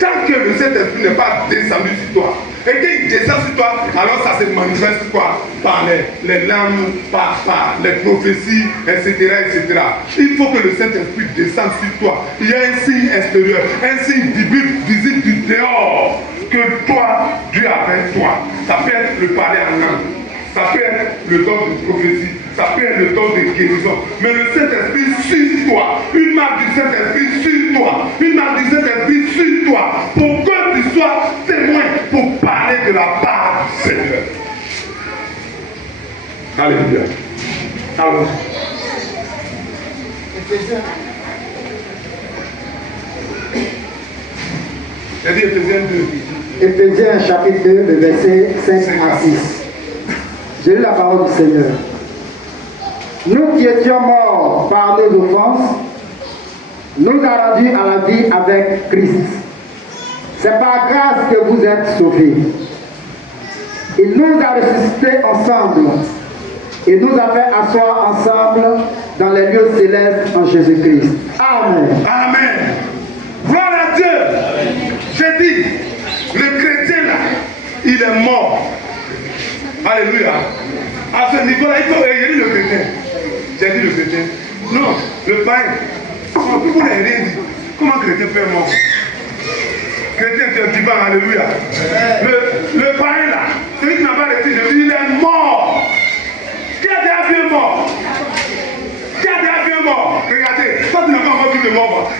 Tant que le Saint-Esprit n'est pas descendu sur toi, et qu'il descend sur toi, alors ça se manifeste quoi? Par les langues, par les prophéties, etc., etc. Il faut que le Saint-Esprit descende sur toi. Il y a un signe extérieur, un signe visible du dehors, que toi, Dieu a fait toi. Ça peut être le parler en langue, ça peut être le don de prophétie, ça peut être le don de guérison. Mais le Saint-Esprit sur toi, une marque du Saint-Esprit sur toi, une marque du Saint-Esprit sur toi, pour que tu sois témoin, pour parler de la part du Seigneur. Alléluia. Allons. J'ai dit Éphésiens 2. Éphésiens chapitre 2, le verset 5 à 6. J'ai lu la parole du Seigneur. Nous qui étions morts par nos offenses, nous a rendus à la vie avec Christ. C'est par grâce que vous êtes sauvés. Il nous a ressuscités ensemble et nous a fait asseoir ensemble dans les lieux célestes en Jésus-Christ. Amen. Amen. Gloire à Dieu. J'ai dit, le chrétien là, il est mort. Alléluia. À ce niveau-là, il faut aider le chrétien. J'ai dit le chrétien. Non, le païen. Vous n'avez rien dit. Comment le chrétien peut être mort? Chrétien, tu es vivant, alléluia. Le païen là, celui qui n'a pas reçu de lui, il est mort. Qui a déjà vu mort? Qui a déjà vu mort? Regardez, toi tu n'as pas encore vu de mort.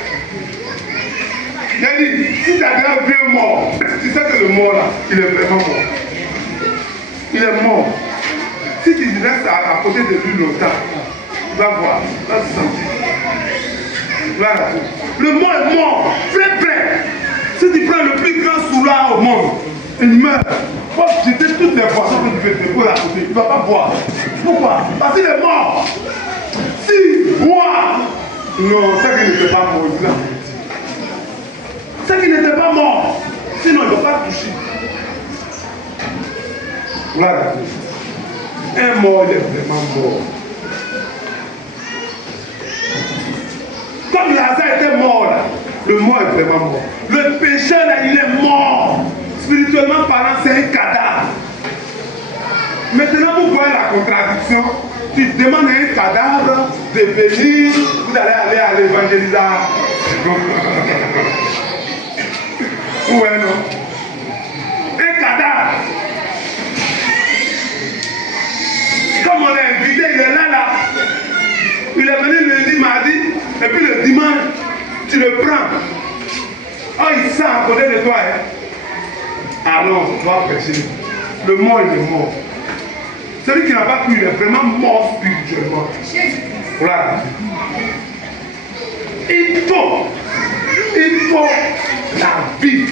J'ai dit, si tu as déjà vu un mort, tu sais que le mort là, il est vraiment mort. Il est mort. Si tu restes à côté de lui longtemps, tu vas voir, tu vas te sentir. Voilà. Le mort est mort, très près. Si tu prends le plus grand soulard au monde, il meurt. Faut jeter toutes les boissons que tu fais de à côté. Tu ne vas pas boire. Pourquoi? Parce qu'il est mort. Si moi, non, c'est qu'il n'était pas mort. C'est qu'il n'était pas mort. Sinon, il ne va pas toucher. Voilà. Un mort, il est vraiment mort. Comme Lazare était mort là, le mort est vraiment mort. Le pécheur là, il est mort. Spirituellement parlant, c'est un cadavre. Maintenant, vous voyez la contradiction. Tu demandes à un cadavre de venir, vous allez aller à l'évangélisation. Ouais, non? Un cadavre. Comme on l'a invité, il est là. Il est venu lundi, mardi, et puis le dimanche, tu le prends. Oh, il sent à côté de toi. Hein? Alors, tu dois prêcher. Le mort, il est mort. Celui qui n'a pas cru, il est vraiment mort spirituellement. Voilà. Il faut la vie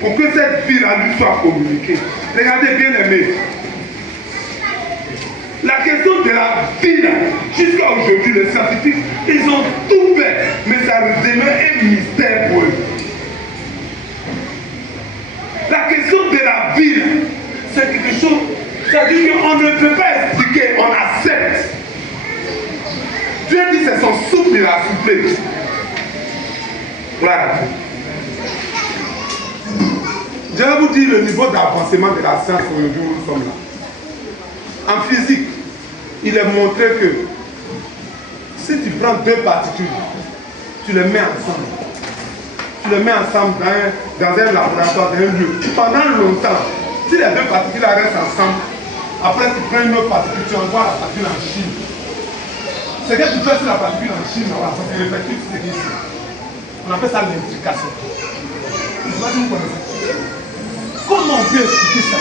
pour que cette vie-là lui soit communiquée. Regardez bien aimé. La question de la vie, jusqu'à aujourd'hui, les scientifiques, ils ont tout fait, mais ça demeure un mystère pour eux. La question de la vie, c'est quelque chose, c'est-à-dire qu'on ne peut pas expliquer, on accepte. Dieu dit c'est son souffle, il a soufflé. Voilà. Je vais vous dire le niveau d'avancement de la science aujourd'hui où nous sommes là. En physique, il est montré que si tu prends deux particules, tu les mets ensemble. Tu les mets ensemble dans un laboratoire, dans un lieu. Pendant longtemps, si les deux particules restent ensemble, après tu prends une autre particule, tu envoies la particule en Chine. Ce que tu fais sur la particule en Chine, c'est l'effectif, c'est ici. On appelle ça l'implication. Je ne sais pas si vous connaissez. Comment on peut expliquer ça?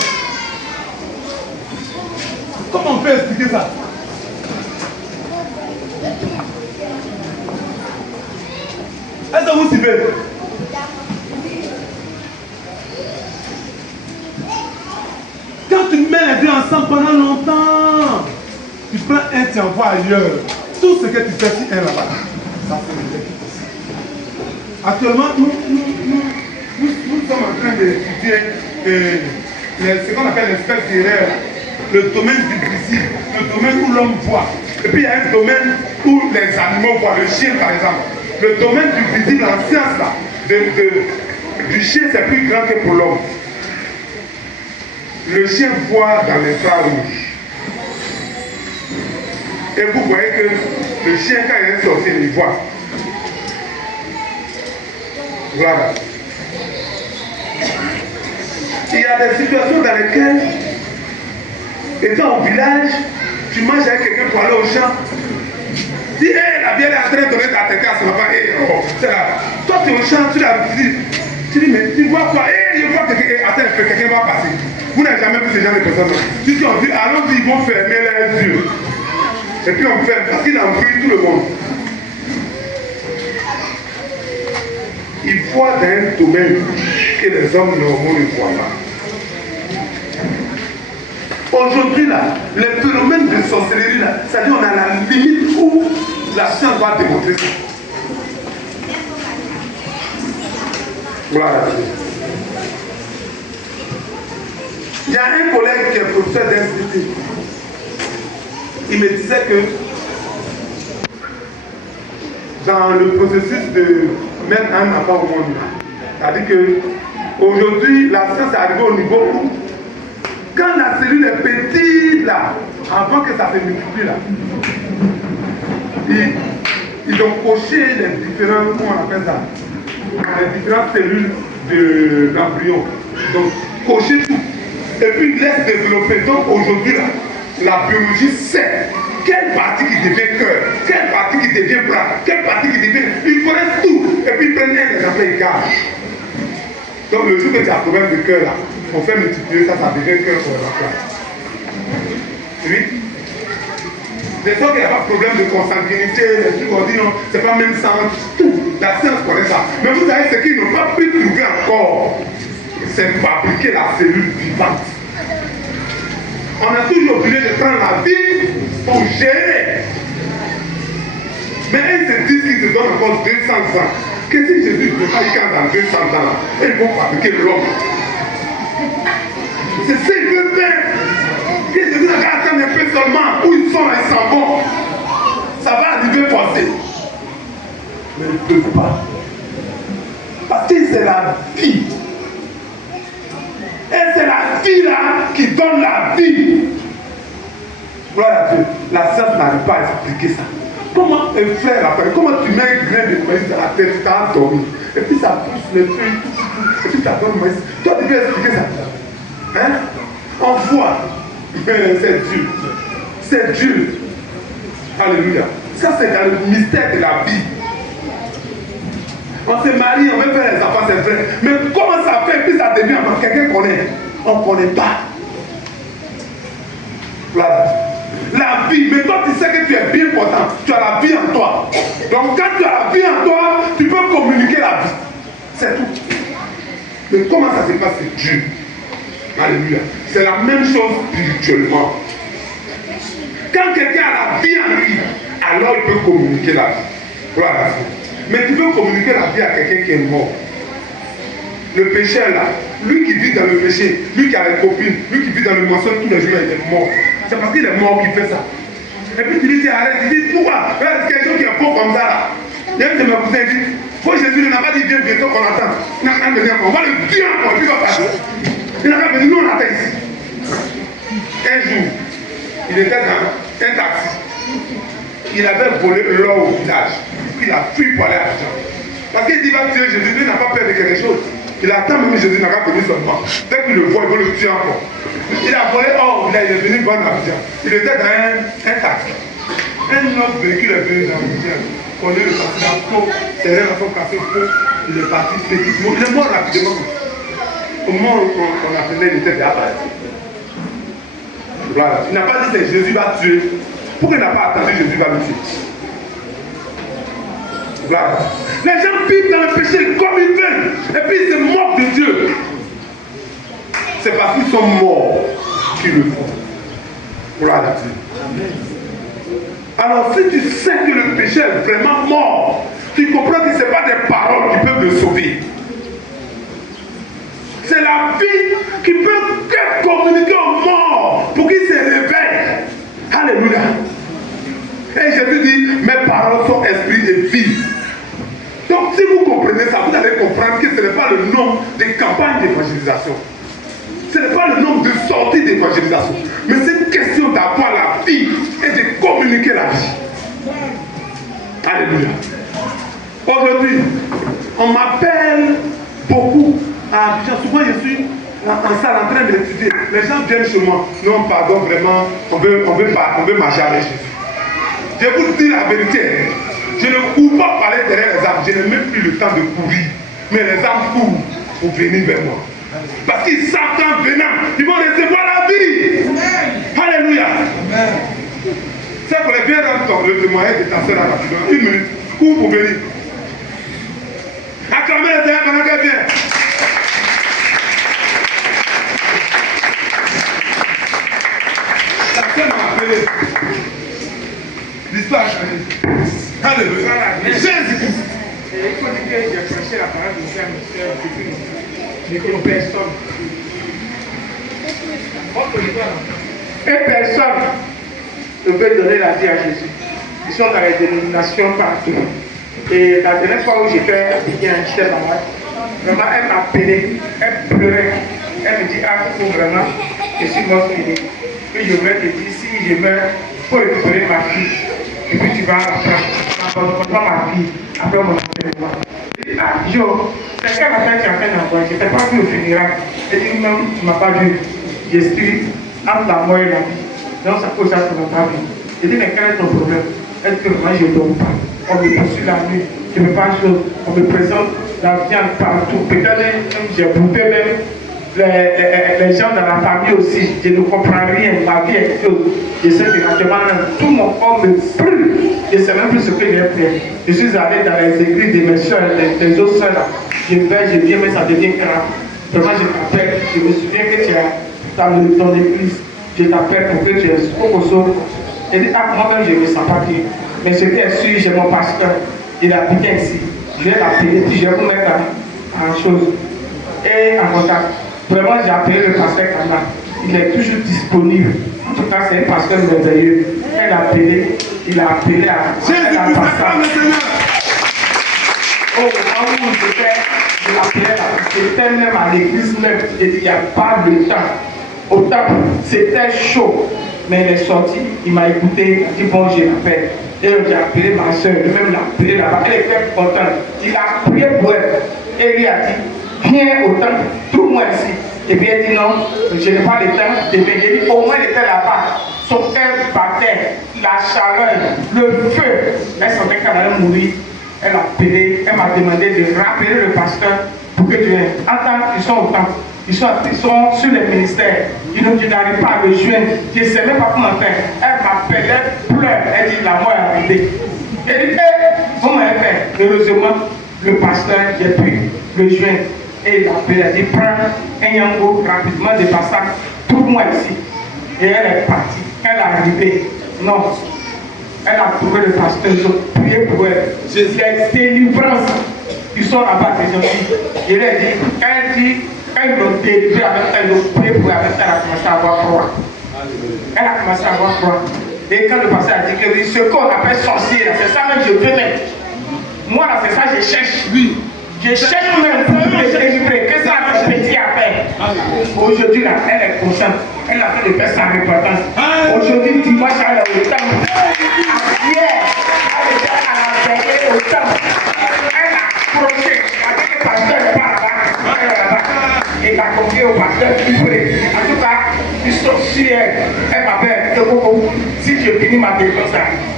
Comment on peut expliquer ça? Est-ce que vous suivez? Quand tu mets les deux ensemble pendant longtemps, tu prends un, tu envoies ailleurs. Tout ce que tu fais sur un là-bas, ça fait le truc aussi. Actuellement, nous sommes en train d'étudier ce qu'on appelle l'espèce d'erreur, le domaine du visible, le domaine où l'homme voit. Et puis il y a un domaine où les animaux voient, le chien par exemple. Le domaine du visible en science là, du chien c'est plus grand que pour l'homme. Le chien voit dans l'infrarouge. Et vous voyez que le chien quand il est sorti, il voit. Voilà. Il y a des situations dans lesquelles, étant au village, tu manges avec quelqu'un pour aller au champ. Dis, hey, la bière est en train de donner ta tête à son enfant. Hey, oh, c'est là. Toi, tu es au champ, tu dis, mais tu vois quoi? Hey, je vois que attends, quelqu'un va passer. Vous n'avez jamais vu ce genre de personnes. Tu dis, on dit, allons-y, ils vont fermer les yeux. Et puis on ferme, parce qu'il embrouille tout le monde. Il voit dans un domaine que les hommes normaux ne voient pas. Aujourd'hui, là, les phénomènes de sorcellerie, là, c'est-à-dire on a la limite où la science va démontrer ça. Voilà. Il y a un collègue qui est professeur d'institut. Il me disait que dans le processus de mettre un enfant au monde, c'est-à-dire qu'aujourd'hui, la science est arrivée au niveau où, quand la cellule est petite, là, avant que ça se multiplie, là, ils ont coché les différents, comment on appelle ça, les différentes cellules de l'embryon. Donc, cocher tout. Et puis, ils laissent développer. Donc, aujourd'hui, là, la biologie sait quelle partie qui devient cœur, quelle partie qui devient bras, quelle partie qui devient... Ils connaissent tout. Et puis ils prennent un exemple et ils gardent. Donc le jour que tu as un problème de cœur là, on fait multiplier ça, ça devient cœur pour la place. Oui. Des fois qu'il n'y a pas de problème de consanguinité, les trucs on dit non, c'est pas même sang, tout. La science connaît ça. Mais vous savez ce qu'ils n'ont pas pu trouver encore, c'est fabriquer la cellule vivante. On a toujours obligé de prendre la vie pour gérer. Mais ils se disent qu'ils se donnent encore 200 ans. Que si Jésus ne fait pas dans 200 ans, ils vont fabriquer l'homme. C'est ce qu'ils veulent faire. Que Jésus n'a qu'à attendre un peu seulement, où ils sont là, ils s'en vont. Ça va arriver forcé. Mais ils ne peuvent pas. Parce que c'est la vie. Et c'est la vie là qui donne la vie. Gloire à Dieu. La science n'arrive pas à expliquer ça. Comment un frère appelle, comment tu mets un grain de maïs dans la tête, tu t'as endormi. Et puis ça pousse les feuilles, et puis tu as donné le maïs. Toi tu peux expliquer ça. Hein? On voit. C'est Dieu. C'est Dieu. Alléluia. Ça c'est dans le mystère de la vie. On se marie, on veut faire les enfants, c'est vrai. Mais comment ça fait, puis ça devient encore quelqu'un connaît. On ne connaît pas. Voilà. La vie, mais toi tu sais que tu es bien portant, tu as la vie en toi. Donc quand tu as la vie en toi, tu peux communiquer la vie. C'est tout. Mais comment ça se passe? C'est Dieu. Alléluia. C'est la même chose spirituellement. Quand quelqu'un a la vie en lui, alors il peut communiquer la vie. Voilà. Mais tu peux communiquer la vie à quelqu'un qui est mort. Le pécheur là, lui qui vit dans le péché, lui qui a les copines, lui qui vit dans le mensonge tous les jours, il est mort. C'est parce qu'il est mort qu'il fait ça. Et puis tu lui dis arrête, tu dis pourquoi? C'est quelque chose qui est beau comme ça là. Il y a un de mes cousins qui dit, faut Jésus n'a pas dit viens bientôt qu'on attend. Il n'a pas venir encore. On va le tuer encore, et puis il va passer. Il n'a pas venu, nous on attend ici. Un jour, il était dans un taxi. Il avait volé l'or au village. Il a fui pour aller à Abidjan. Parce qu'il dit va tuer Jésus, lui n'a pas peur de quelque chose. Il attend même Jésus n'a pas venu seulement. Dès qu'il le voit, il veut le tuer encore. Il a volé or au village, il est venu voir Abidjan. Il était dans un taxi. Un autre véhicule est venu dans Abidjan. On lui a passé la peau, c'est là son café peau. Il est parti, il est mort rapidement. Au moment où on appelait, il était déjà parti. Voilà. Il n'a pas dit que Jésus va tuer. Pourquoi il n'a pas attendu Jésus va le tuer? Voilà. Les gens vivent dans le péché comme ils veulent. Et puis ils se moquent de Dieu. C'est parce qu'ils sont morts qu'ils le font. Gloire à Dieu. Alors si tu sais que le péché est vraiment mort, tu comprends que ce n'est pas des paroles qui peuvent le sauver. C'est la vie qui peut communiquer aux morts pour qu'ils se réveillent. Alléluia. Et Jésus dit, mes paroles sont esprit et vie. Donc si vous comprenez ça, vous allez comprendre que ce n'est pas le nom des campagnes d'évangélisation. Ce n'est pas le nombre de sorties d'évangélisation. Mais c'est une question d'avoir la vie et de communiquer la vie. Alléluia. Aujourd'hui, on m'appelle beaucoup à Abidjan. Souvent je suis en salle en train d'étudier. Les gens viennent chez moi. Non, pardon, vraiment, on veut marcher avec Jésus. Je vous dis la vérité. Je ne cours pas parler derrière les âmes. Je n'ai même plus le temps de courir. Mais les âmes courent pour venir vers moi. Parce qu'ils savent qu'en venant, ils vont recevoir la vie. Amen. Alléluia. C'est pour les bien rendre le témoignage de ta soeur à rapidement. 1 minute. Cours pour venir. Acclamez les Seigneur pendant qu'elle vient. La soeur m'a appelé. L'histoire a changé. Alléluia. Jésus-Christ. Il faut dire que j'ai prêché la parole de Dieu à mes soeurs depuis une personne. Une personne ne peut donner la vie à Jésus. Ils sont dans les dénominations partout. Et la dernière fois où j'étais malade, vraiment elle m'a appelé, elle pleurait. Elle me dit, ah, il faut vraiment, je suis mort fini. Puis je voulais te dire, si je meurs, il faut récupérer ma fille. Et puis tu vas apprendre ma fille, après mon enterrement. Je dis, ah, Jo, c'est quel matin tu as fait l'envoi? Je ne t'ai pas vu au funérail. Elle dit, non, tu ne m'as pas vu. J'explique entre la mort et la vie. Donc ça cause ça tu ne m'as pas vu. Je dis, mais quel est ton problème? Elle dit, moi je ne dors pas. On me poursuit la nuit. Je ne fais pas de choses. On me présente la viande partout. Peut-être j'ai bouffé même les gens dans la famille aussi. Je ne comprends rien. Ma vie est chose. Je sais que naturellement, tout mon corps me brûle. Je ne sais même plus ce que j'ai fait. Je suis allé dans les églises de mes soeurs, des autres soeurs. Je vais, je viens, mais ça devient grave. Vraiment, je t'appelle. Je me souviens que tu es dans ton église. Je t'appelle pour que tu es au Kosovo. Il dit, ah, moi-même, je ne me sens pas bien. Mais ce qui est sûr, j'ai mon pasteur. Il a bien ici. Je vais l'appeler, puis je vais vous mettre en chose. Et en contact. Vraiment, j'ai appelé le pasteur Kana. Il est toujours disponible. En tout cas, c'est un pasteur merveilleux. Il a appelé à l'ambassade. Au moment où je l'appelais là, j'étais même à l'église même. Il dit, il n'y a pas de temps. Au temps, c'était chaud. Mais il est sorti, il m'a écouté, il a dit, bon, j'ai l'appel. Et j'ai appelé ma soeur, lui-même l'a appelé là-bas. Elle était contente. Il a prié pour elle. Et lui a dit, viens au temple, trouve-moi ici. Et puis elle dit non, je n'ai pas le temps. Et puis il dit, au moins il était là-bas. Son cœur battait, la chaleur, le feu. Elle sentait qu'elle allait mourir. Elle a appelé, elle m'a demandé de rappeler le pasteur pour que Dieu. Attends, ils sont au temple. Ils sont sur les ministères. Je n'arrive pas à le joindre. Je ne sais même pas comment faire. Elle m'appelle, elle pleure. Elle dit la mort est arrivée. Elle dit, comment elle fait? Heureusement, le pasteur, j'ai pu le joindre. Et il a appelé, elle a dit, prends un yango rapidement de passage, trouve-moi ici. Et elle est partie. Elle est arrivée. Non. Elle a trouvé le pasteur, ils ont prié pour elle. C'est délivrance. Ils sont là-bas, ces gens-ci. Je lui ai dit, quand ils l'ont délivré avec elle, ils ont prié pour elle, avec elle, elle a commencé à avoir froid. Elle a commencé à avoir froid. Et quand le pasteur a dit que oui, ce qu'on appelle sorcier, c'est ça même, je veux mettre. Moi, là, c'est ça, je cherche. Oui. Je cherche même pour me délivrer. Qu'est-ce que ça a fait petit à faire? Aujourd'hui, là, elle est consciente. Elle a fait de faire sa repentance. Aujourd'hui, dimanche, elle est au temple. Hier, elle était à la veille au temple. Elle a approché. Avec le pasteur, elle n'est pas là-bas. Elle est là-bas. Et il a confié au pasteur qui prie. En tout cas, ils sont sur elle. Elle m'appelle. Si je finis ma défense,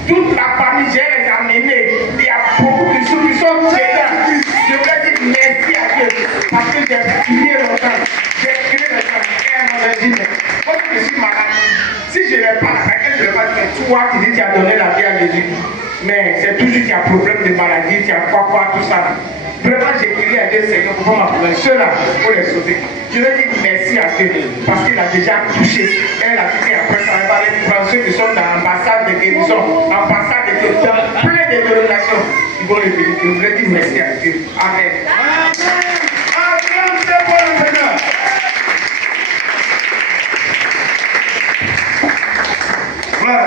toute la famille, j'ai les amenés. Il y a beaucoup de choses qui sont présentes. Je voulais dire merci à Dieu parce que j'ai prié longtemps. J'ai prié longtemps. Et elle m'avait dit, mais comme je suis malade, si je n'ai pas la je ne vais pas dire, toi qui dis tu as donné la vie à Jésus. Mais c'est toujours qu'il y a problème de maladie, qu'il y a quoi, tout ça. Vraiment, j'ai prié à Dieu, Seigneur, pour ma problème. Ceux-là, pour les sauver. Je veux dire merci à Dieu parce qu'il a déjà touché. Elle a dit qu'après ça, elle va aller prendre ceux qui sont dans l'ambassade de guérison, l'ambassade de guérison, plein de dénominations. Ils vont le bénir. Je voulais dire merci à Dieu. Amen. Amen. Amen. C'est bon le Seigneur. Voilà,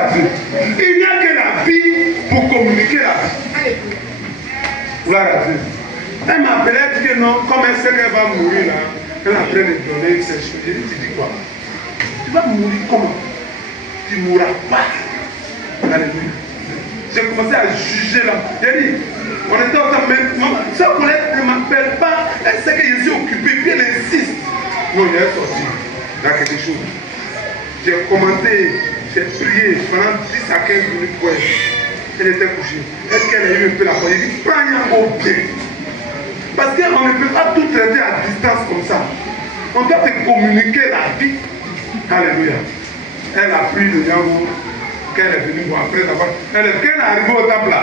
il n'y a que la vie pour communiquer la vie. Voilà. Elle m'appelait, elle dit que non, comme elle sait qu'elle va mourir là, elle est en train de donner ces choses. Je dis, tu dis quoi? Tu vas mourir comment? Tu ne mourras pas. Alléluia. J'ai commencé à juger là. J'ai dit, on était au temps même. Ce collègue ne m'appelle pas. Elle sait que je suis occupé. Puis elle insiste. Non, il est sorti. Il y a quelque chose. J'ai commenté, j'ai prié pendant 10 à 15 minutes pour elle. Elle était couchée. Est-ce qu'elle a eu un peu la foi? J'ai dit, prends un mot bien. Parce qu'on ne peut pas tout traiter à distance comme ça. On doit te communiquer la vie. Alléluia. Elle a pris le yango. Qu'elle est venue voir après d'abord. Quand elle est arrivée au temple là,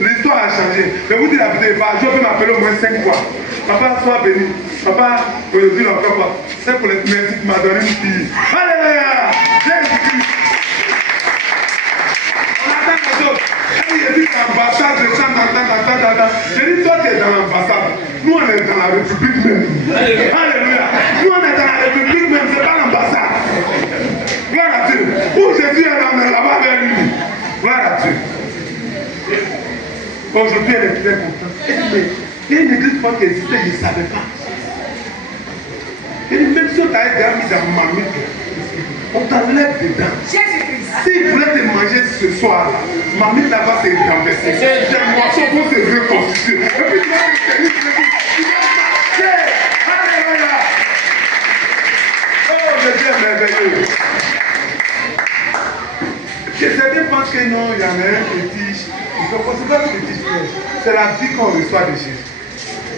l'histoire a changé. Mais vous dites la vérité, je peux m'appeler au moins 5 fois. Papa, sois béni. Papa, aujourd'hui, on fait quoi? C'est pour les merci qui m'a donné une fille. Alléluia! Jésus-Christ. On attend quelque chose. Il dit l'ambassade de tant. J'ai dit, toi, tu es dans l'ambassade. Nous, on est dans la République même. Alléluia. Nous, on est dans la République même, c'est pas l'ambassade. Gloire à Dieu. Où Jésus est là-bas vers lui. Gloire à Dieu. Aujourd'hui, elle est très contente. Mais il y a une église qui existait, je ne savais pas. Et même si on t'a déjà mis dans ma main, on t'enlève dedans. S'il voulait te manger ce soir, ma main là-bas s'est renversée. Tes moissons vont se reconstituer. Et puis tu vas te tenir, tu vas marcher. Alléluia. Oh, le Dieu est merveilleux. Certains pensent que non, il y en a un fétiche. Il faut considérer le fétiche. C'est la vie qu'on reçoit de Jésus.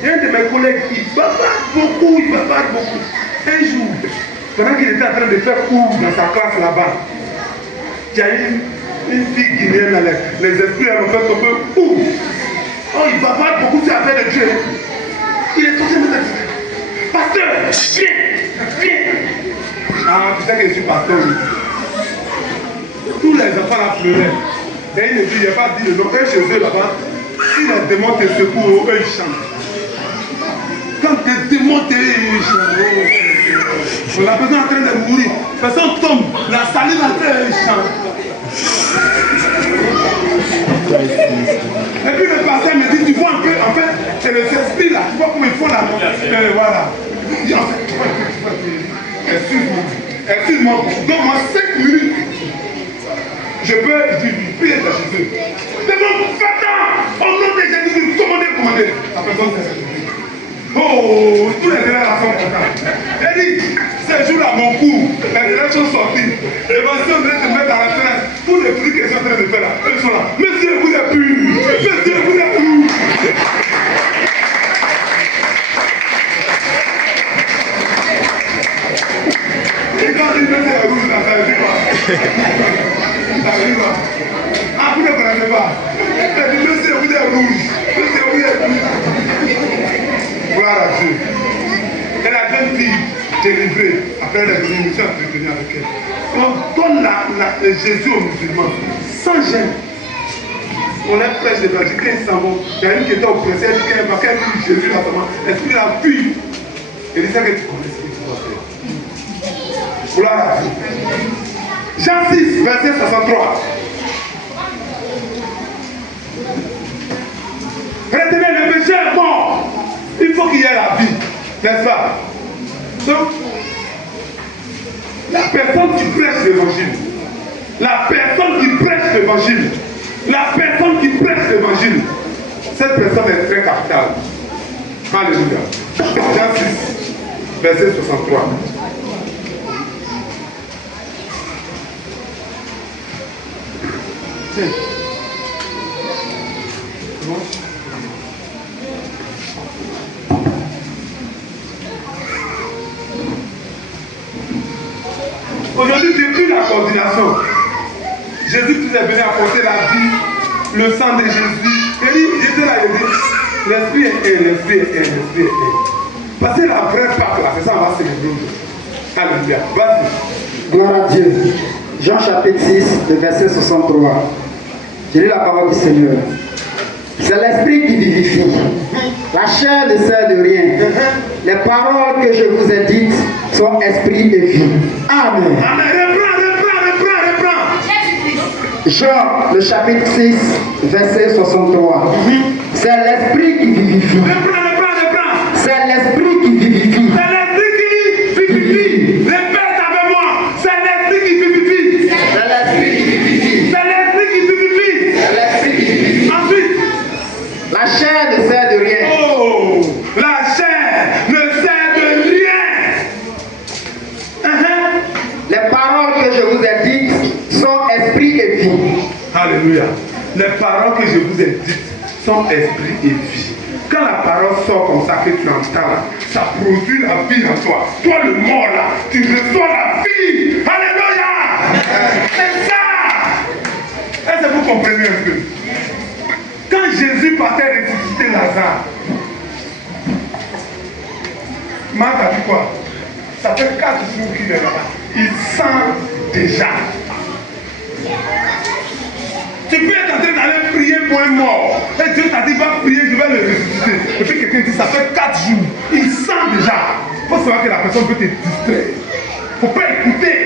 Il y a un de mes collègues, il bavarde beaucoup. Un jour, pendant qu'il était en train de faire cours dans sa classe là-bas, il y a une fille guinéenne, là, les esprits l'ont fait tomber. Oh, il bavarde beaucoup, c'est affaire de Dieu. Il est censé me dire, pasteur, viens. Ah, tu sais que je suis pasteur, oui. tous les enfants là pleuraient. Et il ne dit, il n'a pas dit le nom. Et chez eux là-bas, si les démons te secouent, eux ils chantent. Quand les démons te chantent, la personne est en train de mourir, la personne tombe, la salive en train de chanter. Et puis le pasteur me dit, tu vois un peu, en fait, c'est les esprits là, tu vois comment ils font là. Voilà. Excuse-moi, donne-moi 5 minutes. Je peux prier de Jésus. Démon, va-t'en! Au nom de Jésus, commandez. La personne s'est réveillée. Oh, tous les élèves là sont contents. Elle dit, ce jour-là, mon cours, les élèves sont sortis. Les messieurs sont en train de se mettre dans la fenêtre. Tous les trucs qu'ils sont en train de faire là, ils sont là. Monsieur, vous êtes pur. Monsieur, vous êtes pur. Et quand il met ses rouges là, ça veut dire quoi? Ça veut dire quoi? Ah, vous ne connaissez pas. Elle dit, monsieur, vous êtes rouge. Monsieur, vous êtes rouge. Gloire à Dieu. Et la jeune fille délivrée, après elle est venue, je suis entretenu avec elle. On donne Jésus aux musulmans, sans gêne. On est prêche d'évangile, quand ils s'en vont, il y a une qui était oppressée, elle dit qu'elle va qu'elle prie Jésus là seulement, l'esprit la fuit. Elle dit ça que tu connais ce que tu dois faire. Gloire à Dieu. Jean 6, verset 63. Retenez, le péché est mort. Il faut qu'il y ait la vie, n'est-ce pas? Donc, la personne qui prêche l'évangile, cette personne est très capitale. Alléluia. Jean 6, verset 63. Aujourd'hui, depuis la coordination, Jésus-Christ est venu apporter la vie, le sang de Jésus. Et il était là, il dit, l'esprit est un, l'esprit est un, l'esprit est un. Parce que la vraie Pâque là, c'est ça, on va célébrer. Alléluia. Vas-y. Gloire à Dieu. Jean chapitre 6, le verset 63. Je lis la parole du Seigneur. C'est l'esprit qui vivifie. La chair ne sert de rien. Les paroles que je vous ai dites sont esprit et vie. Amen. Amen. Reprends. Jean, le chapitre 6, verset 63. C'est l'esprit qui vivifie. Reprends. C'est l'esprit qui vivifie. C'est l'esprit qui vivifie. Répète avec moi. C'est l'esprit qui vivifie. C'est l'esprit qui vivifie. C'est l'esprit qui vivifie. C'est l'esprit qui vivifie. Ensuite. La chair ne sert de rien. Oh, la chair ne sert de rien. Les paroles que je vous ai dites sont esprit et vie. Alléluia. Les paroles que je vous ai dites sont esprit et vie. Quand la parole sort comme ça que tu entends là, ça produit la vie en toi. Toi le mort là, tu reçois la vie. Alléluia. C'est ça. Est-ce que vous comprenez un peu? Quand Jésus partait ressusciter Lazare, Marc a dit quoi? Ça fait 4 jours qu'il est là-bas. Il sent déjà. Tu peux être en train d'aller prier pour un mort. Et Dieu t'a dit, va prier, je vais le ressusciter. Et puis quelqu'un dit, ça fait 4 jours. Il sent déjà. Il faut savoir que la personne peut te distraire. Il ne faut pas écouter.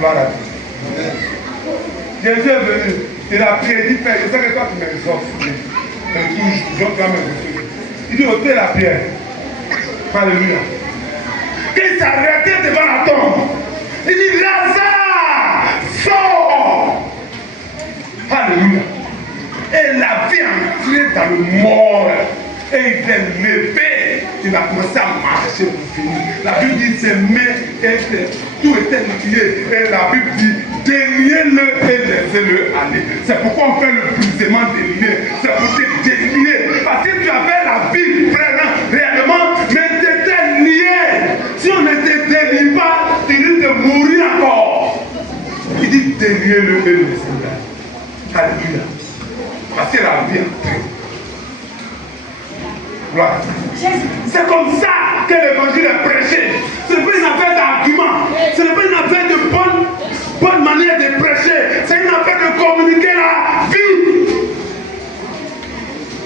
Voilà. Jésus est venu. Il a prié, il dit, Père, je sais que toi tu m'exauces. Il dit, ôtez la pierre. Alléluia. Il s'est arrêté devant la tombe. Il dit, Lazare, sors. Alléluia. Et la vie est entrée dans le mort. Et il s'est levé. Il a commencé à marcher pour finir. La Bible dit, ses mains, tout était lié. Et la Bible dit, déliez-le et laissez-le aller. C'est pourquoi on fait le brisement des liens. C'est pour te délier. Parce que tu avais la vie réellement, mais tu étais lié. Si on ne te délie pas, tu risques de mourir encore. Il dit, déliez-le et laissez-le aller. Alléluia. Parce que la vie est entrée. Voilà. C'est comme ça que l'évangile est prêché. Ce n'est pas une affaire d'argument. Ce n'est pas une affaire de bonne bonne manière de prêcher, c'est une affaire de communiquer la vie.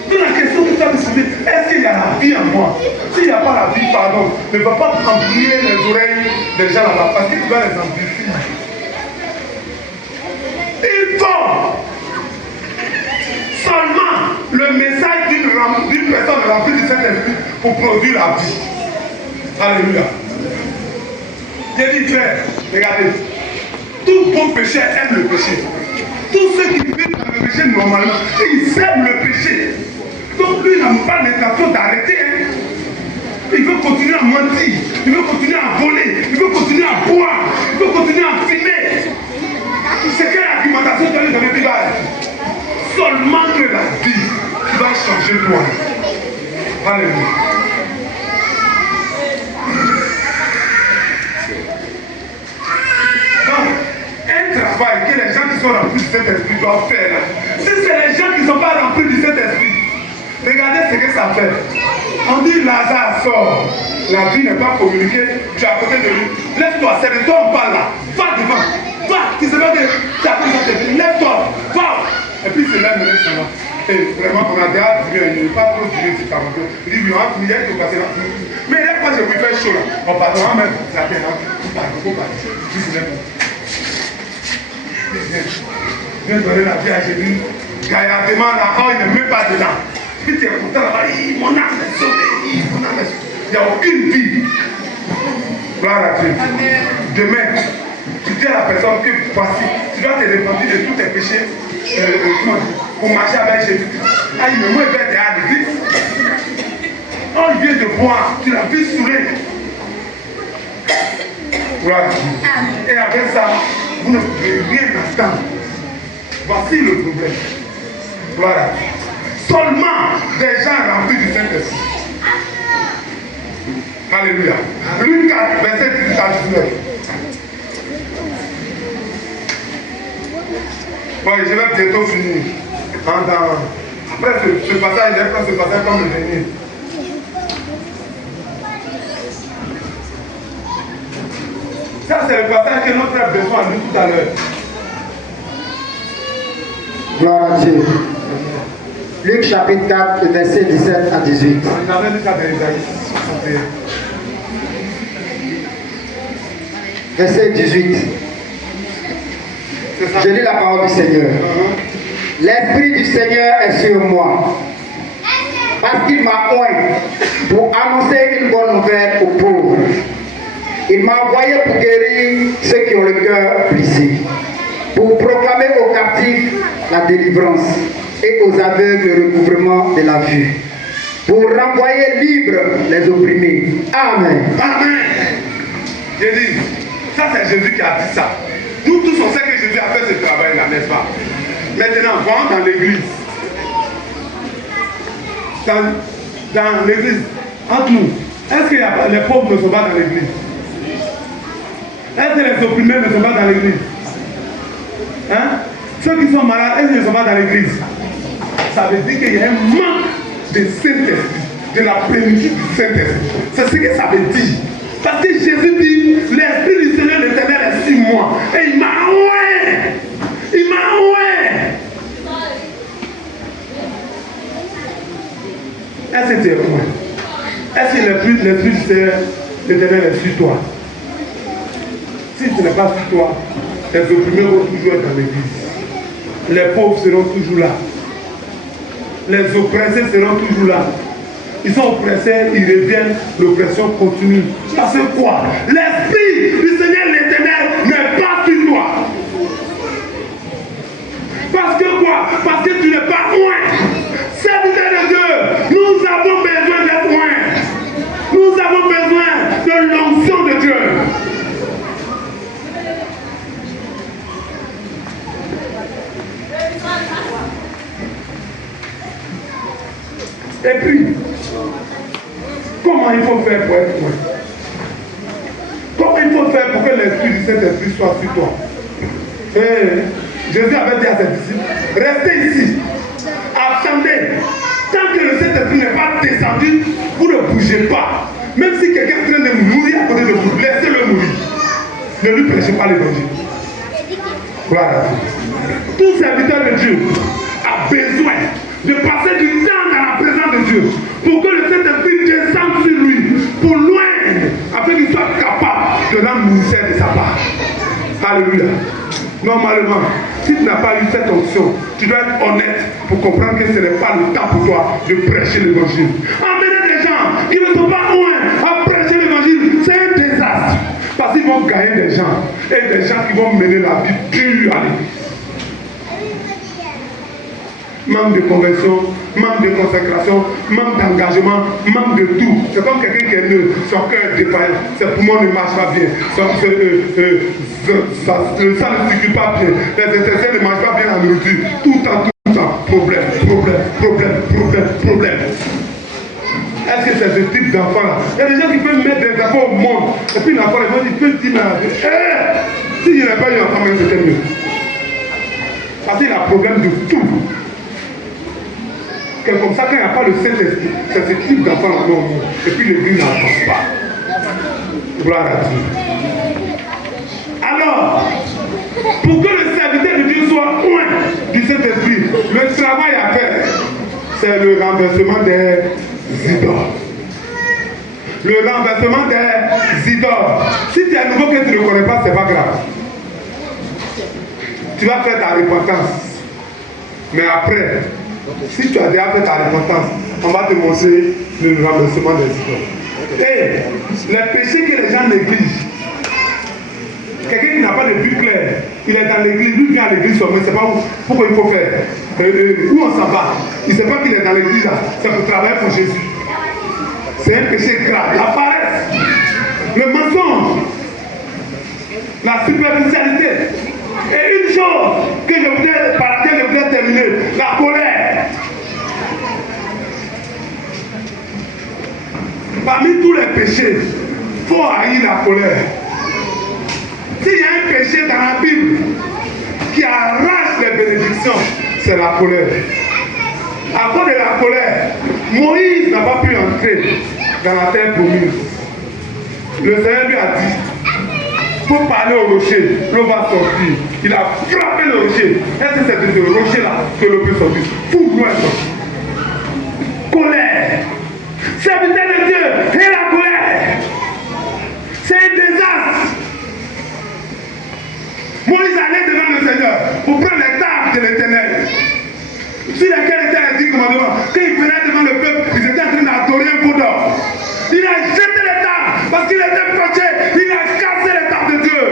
Donc la question que tu as décidé, est-ce qu'il y a la vie en moi? S'il n'y a pas la vie, pardon, ne va pas amplifier les oreilles des gens là-bas, parce que tu vas les amplifier. Il faut seulement le message d'une personne remplie du Saint-Esprit pour produire la vie. Alléluia. J'ai dit, frère, regardez, tout bon pécheur aime le péché. Tous ceux qui vivent dans le péché normalement, ils aiment le péché. Donc lui n'a pas l'intention d'arrêter. Hein. Il veut continuer à mentir, il veut continuer à voler, il veut continuer à boire, il veut continuer à fumer. C'est quelle argumentation tu as eu dans le Bible? Seulement que la vie qui va changer toi. Alléluia. Donc, un travail que les gens qui sont remplis du Saint-Esprit doivent faire là. Si c'est les gens qui ne sont pas remplis du Saint-Esprit, regardez ce que ça fait. On dit Lazare sort. La vie n'est pas communiquée. Tu es à côté de lui. Lève-toi, c'est de toi on parle là. Va devant. Va. Tu sais pas que tu as pris ça. Lève-toi. Va. Et puis c'est là, il me laisse là. Et vraiment, on a déjà dit, il n'est pas trop tiré sur 42. Il dit, on a fini, il y a qui passer là. Mais là, quand je lui fais chaud là, on part, on va mettre la terre là. Il faut partir. Puis c'est là. Viens donner la vie à Jésus. Gaillardement là, oh, il ne met pas dedans. Puis tu es content là-bas, mon âme est sauvée, mon âme est sauvée. Il n'y a aucune vie. Gloire à Dieu. Demain, tu dis à la personne que voici, tu dois te repentir de tous tes péchés pour marcher avec Jésus. Ah, il me met derrière l'église. Oh, il vient de boire, tu l'as vu saouler. Gloire à Dieu. Et avec ça, vous ne pouvez rien attendre. Voici le problème. Gloire à Dieu. Seulement des gens remplis du Saint-Esprit. Alléluia. Luc 4, verset 18 à 19. Bon, je vais bientôt finir. Après ce passage, je vais prendre ce passage comme le dernier. Ça, c'est le passage que notre frère Besson a lu tout à l'heure. Gloire à Dieu. Luc chapitre 4, verset 17 à 18. On avait lu ça dans Isaïe 61. Verset 18. Je lis la parole du Seigneur. L'Esprit du Seigneur est sur moi, parce qu'il m'a oint pour annoncer une bonne nouvelle aux pauvres. Il m'a envoyé pour guérir ceux qui ont le cœur brisé, pour proclamer aux captifs la délivrance et aux aveugles le recouvrement de la vue, pour renvoyer libres les opprimés. Amen. Amen. J'ai dit, ça c'est Jésus qui a dit ça. Nous tous on sait que Jésus a fait ce travail-là, n'est-ce pas? Maintenant, voyons dans l'église. Dans l'église, entre nous, est-ce que les pauvres ne sont pas dans l'église? Est-ce que les opprimés ne sont pas dans l'église? Hein? Ceux qui sont malades, est-ce qu'ils ne sont pas dans l'église? Ça veut dire qu'il y a un manque de Saint-Esprit, de la plénitude du Saint-Esprit. C'est ce que ça veut dire. Parce que Jésus dit, l'Esprit du Seigneur l'Éternel est sur moi. Et il m'a oint. Il m'a oint. Est-ce que tu es oint? Est-ce que l'Esprit du Seigneur l'Éternel est sur toi? Si tu n'es pas sur toi, les opprimés vont toujours être dans l'église. Les pauvres seront toujours là. Les oppressés seront toujours là. Ils sont oppressés, ils reviennent, l'oppression continue. Parce que quoi? L'Esprit du Seigneur l'Éternel n'est pas sur toi. Parce que quoi? Parce que tu n'es pas oint. Serviteur de Dieu, nous avons besoin d'être oint. Nous avons besoin de l'onction de Dieu. Et puis, comment il faut faire pour être oint? Comment il faut faire pour que l'Esprit du Saint-Esprit soit sur toi? Et Jésus avait dit à ses disciples, restez ici, attendez. Tant que le Saint-Esprit n'est pas descendu, vous ne bougez pas. Même si quelqu'un est en train de mourir à côté de vous, laissez-le mourir. Ne lui prêchez pas l'évangile. Gloire à Dieu. Tout serviteur de Dieu a besoin de passer du temps dans la présence de Dieu pour que le Saint-Esprit descende sur lui, pour loin, afin qu'il soit capable de rendre ministère de sa part. Alléluia. Normalement, si tu n'as pas eu cette option, tu dois être honnête pour comprendre que ce n'est pas le temps pour toi de prêcher l'évangile. Emmener des gens qui ne sont pas loin à prêcher l'évangile, c'est un désastre. Parce qu'ils vont gagner des gens et des gens qui vont mener la vie pure à l'église. Manque de conversion, manque de consécration, manque d'engagement, manque de tout. C'est comme quelqu'un qui est nul, son cœur est défaillant, ses poumons ne marchent pas bien, le sang ne circule pas bien, les intestins ne mangent pas bien la nourriture, tout le temps, problème. Est-ce que c'est ce type d'enfant-là? Il y a des gens qui peuvent mettre des enfants au monde, et puis l'enfant, il peut dire, mais s'il n'y avait pas eu un enfant, même c'était mieux. Parce qu'il a un problème de tout. C'est comme ça qu'il n'y a pas le Saint-Esprit. C'est ce type d'enfant-là au monde. Et puis l'église n'avance pas. Gloire à Dieu. Alors, pour que le serviteur de Dieu soit loin du Saint-Esprit, le travail à faire, c'est le renversement des idoles. Le renversement des idoles. Si tu es un nouveau que tu ne connais pas, ce n'est pas grave. Tu vas faire ta repentance. Mais après, si tu as déjà fait ta repentance, on va te montrer le renversement des idoles. Et les péchés que les gens négligent. Quelqu'un qui n'a pas de but clair, il est dans l'église, lui vient à l'église seulement, il ne sait pas pourquoi il faut faire. Où on s'en va. Il ne sait pas qu'il est dans l'église là, c'est pour travailler pour Jésus. C'est un péché grave. La paresse, le mensonge, la superficialité. Et une chose par laquelle je voudrais terminer, la colère. Parmi tous les péchés, il faut haïr la colère. S'il y a un péché dans la Bible qui arrache les bénédictions, c'est la colère. À cause de la colère, Moïse n'a pas pu entrer dans la terre promise. Le Seigneur lui a dit, il faut parler au rocher, l'eau va sortir. Il a frappé le rocher. Est-ce que c'est de ce rocher-là que l'eau peut sortir? Tout doit sortir. Colère. Serviteur de Dieu et la colère. C'est un désastre. Moïse allait devant le Seigneur pour prendre les tables de l'Éternel. Sur lesquelles étaient les 10 commandements. Quand il venait devant le peuple, ils étaient en train d'adorer un veau d'or. Il a jeté les tables parce qu'il était fâché. Il a cassé les tables de Dieu.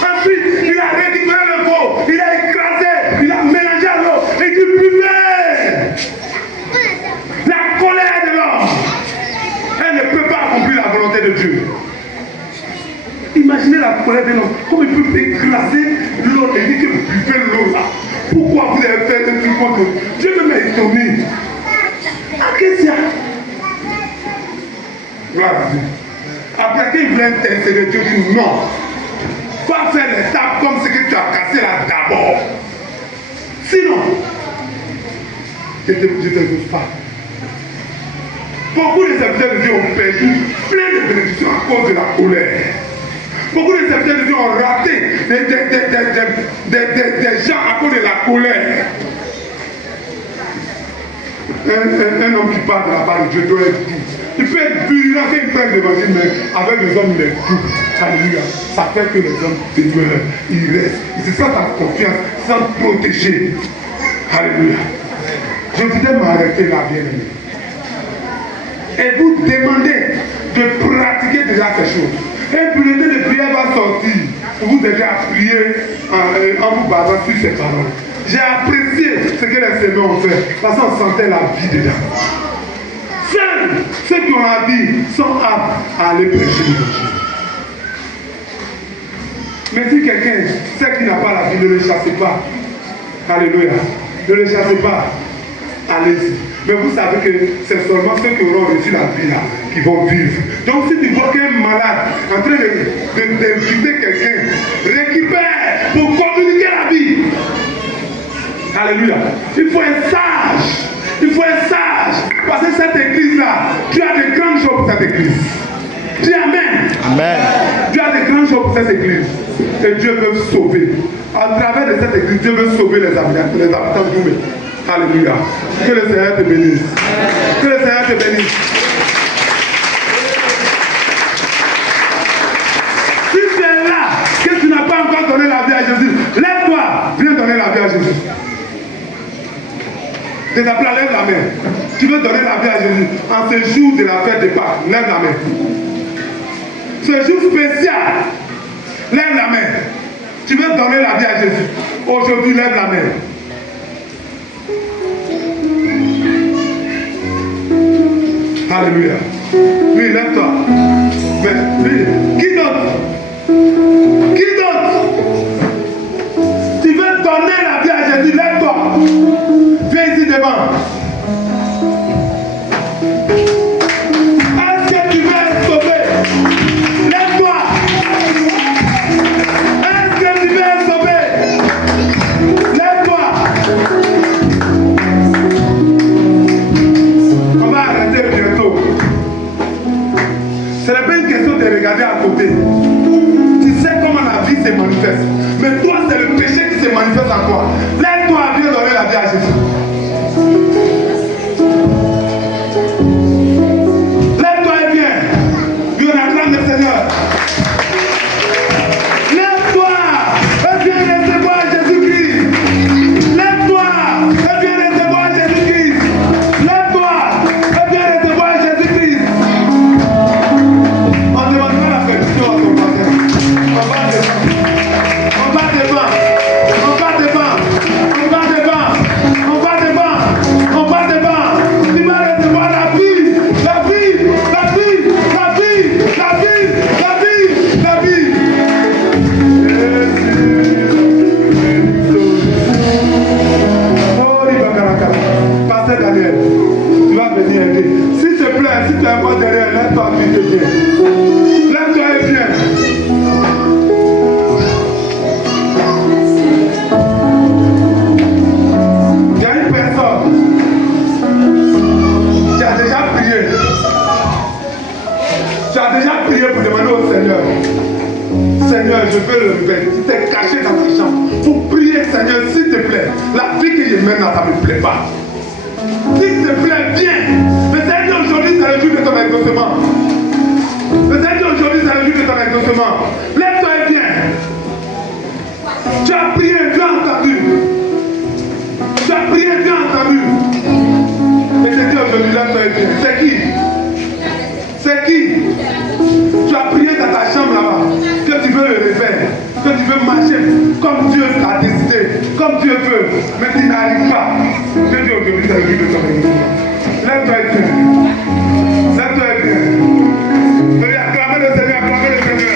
Ensuite, il a récupéré le veau. Il a écrasé. Il a mélangé à l'eau. Et il buvait. La colère de l'homme. Elle ne peut pas accomplir la volonté de Dieu. Imaginez la colère de l'homme. Comment il peut écraser l'eau et dire que vous buvez l'eau là. Pourquoi vous avez fait un truc contre Dieu me met étonné. Qu'est-ce qu'il y a? Gloire à Dieu. Après qu'il voulait intercéder, Dieu dit non. Va faire les tables comme ce que tu as cassé là d'abord. Sinon, je ne te pas. Beaucoup de serviteurs de Dieu ont perdu plein de bénédictions à cause de la colère. Beaucoup de serviteurs de Dieu ont raté des gens à cause de la colère. Un homme qui parle de la part de Dieu doit être doux. Il peut être virulent quand il prend l'évangile, mais avec les hommes, il est doux. Alléluia. Ça fait que les hommes demeurent, ils restent. Ils se sentent en confiance, ils se sentent protégés. Alléluia. Je voudrais m'arrêter là, bien aimé. Et vous demandez de pratiquer déjà ces choses. Un bulletin de prière va sortir pour vous aider à prier en vous basant sur ces paroles. J'ai apprécié ce que les Seigneurs ont fait parce qu'on sentait la vie dedans. Seuls ceux qui ont la vie sont aptes à aller prêcher l'évangile. Mais si quelqu'un sait qu'il n'a pas la vie, ne le chassez pas. Alléluia. Ne le chassez pas. Allez-y. Mais vous savez que c'est seulement ceux qui auront reçu la vie là qui vont vivre. Donc si tu vois qu'un malade en train d'inviter quelqu'un, récupère pour communiquer la vie. Alléluia. Il faut être sage. Il faut être sage. Parce que cette église-là, tu as de grandes choses pour cette église. Dis Amen. Amen. Tu as de grandes choses pour cette église. Et Dieu veut sauver. À travers de cette église, Dieu veut sauver les habitants d'Oumé. Alléluia. Que le Seigneur te bénisse. Que le Seigneur te bénisse. Si tu es là, que tu n'as pas encore donné la vie à Jésus, lève-toi, viens donner la vie à Jésus. Tes appels, lève la main. Tu veux donner la vie à Jésus en ce jour de la fête de Pâques, lève la main. Ce jour spécial, lève la main. Tu veux donner la vie à Jésus. Aujourd'hui, lève la main. Alléluia. Oui, lève-toi. Mais, lui, qui d'autre? Qui d'autre? Tu veux donner la vie à Jésus, lève-toi. Viens ici devant. Est-ce que tu veux être sauvé? Lève-toi. Est-ce que tu veux être sauvé? Lève-toi. On va arrêter bientôt. Ce n'est pas une question de regarder à côté. Tu sais comment la vie se manifeste. Mais toi, c'est le péché qui se manifeste en toi. Lève-toi, viens donner la vie à Jésus. Lève-toi et viens. Viens, on acclame le Seigneur. Lève-toi et viens recevoir Jésus-Christ. Lève-toi et viens recevoir Jésus-Christ. Lève-toi et viens recevoir Jésus-Christ. On ne demande pas la permission à ton baptême. On va devant. On va devant. On va devant. On va devant. On va devant. On va devant. Tu vas recevoir la vie. La vie. La vie. La vie. La vie. La vie. La vie. Oh, Ibakaraka. Pasteur Daniel, tu vas venir aider. S'il te plaît, si tu es encore derrière, lève-toi vite et viens. Lève-toi et viens. Il y a une personne qui a déjà prié. Tu as déjà prié pour demander au Seigneur. Seigneur, je veux le réveil. Tu t'es caché dans ta chambre pour prier, Seigneur, s'il te plaît. La vie que je mène là, ça ne me plaît pas. S'il te plaît, viens. Le Seigneur, aujourd'hui, c'est le jour de ton exaucement. Le Seigneur, aujourd'hui, c'est le jour de ton exaucement. Lève-toi et viens. Tu as prié, Dieu a entendu. Tu as prié, Dieu a entendu. Et je dis aujourd'hui, lève-toi et viens. C'est qui? C'est qui? Tu as prié dans ta chambre là-bas, que tu veux le réveil, que tu veux marcher comme Dieu t'a décidé, comme Dieu veut, mais tu n'arrives pas. Je dis aujourd'hui, c'est le jour de ton exaucement. Lève-toi et viens. Lève-toi et viens. Veuillez acclamer le Seigneur, acclamer le Seigneur.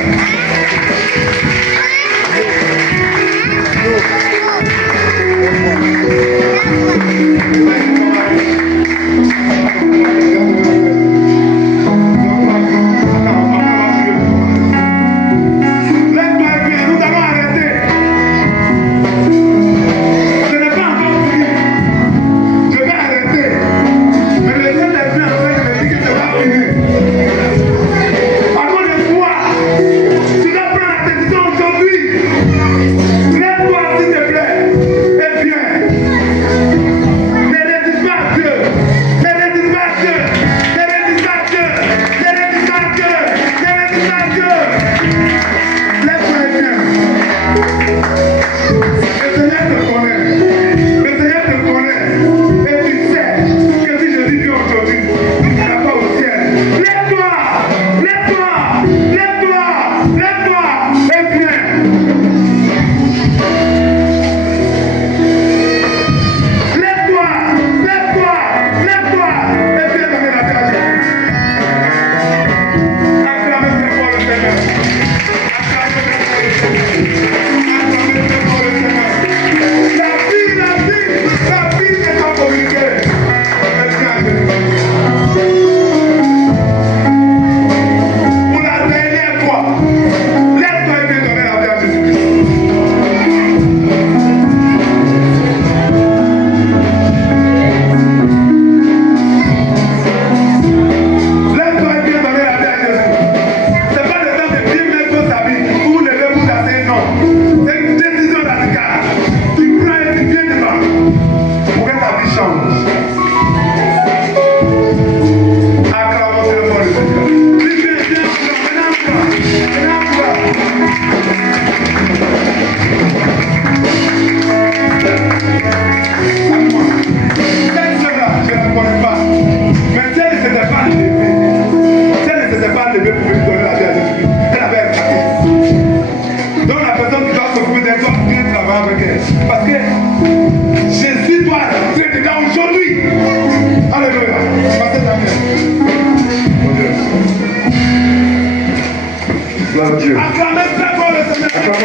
La vie,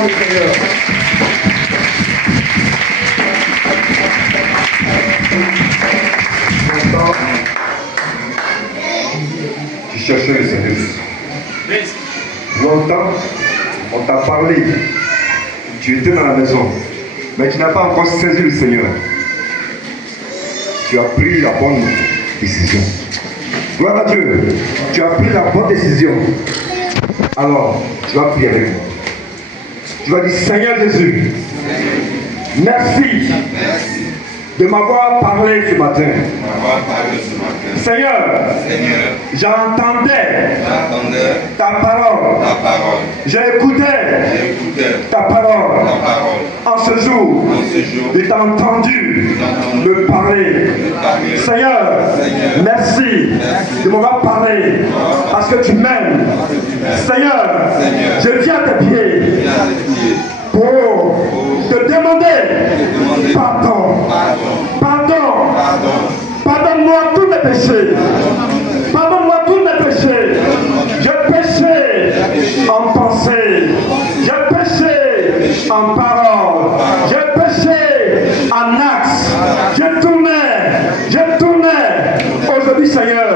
Seigneur. Tu cherchais le Seigneur. Longtemps, on t'a parlé. Tu étais dans la maison, mais tu n'as pas encore saisi le Seigneur. Tu as pris la bonne décision. Gloire à Dieu. Tu as pris la bonne décision. Alors, tu vas prier avec moi. Tu vas dire, Seigneur Jésus, merci de m'avoir parlé ce matin. Seigneur, j'entendais ta parole. J'écoutais ta parole. En ce jour, je t'ai entendu me parler. Seigneur, merci de m'avoir parlé parce que tu m'aimes. Seigneur, je viens à tes pieds pour te demander pardon. Pardonne-moi tous mes péchés. Pardonne-moi tous mes péchés. J'ai péché en pensée. J'ai péché en parole. J'ai péché en acte. J'ai tourné aujourd'hui, Seigneur,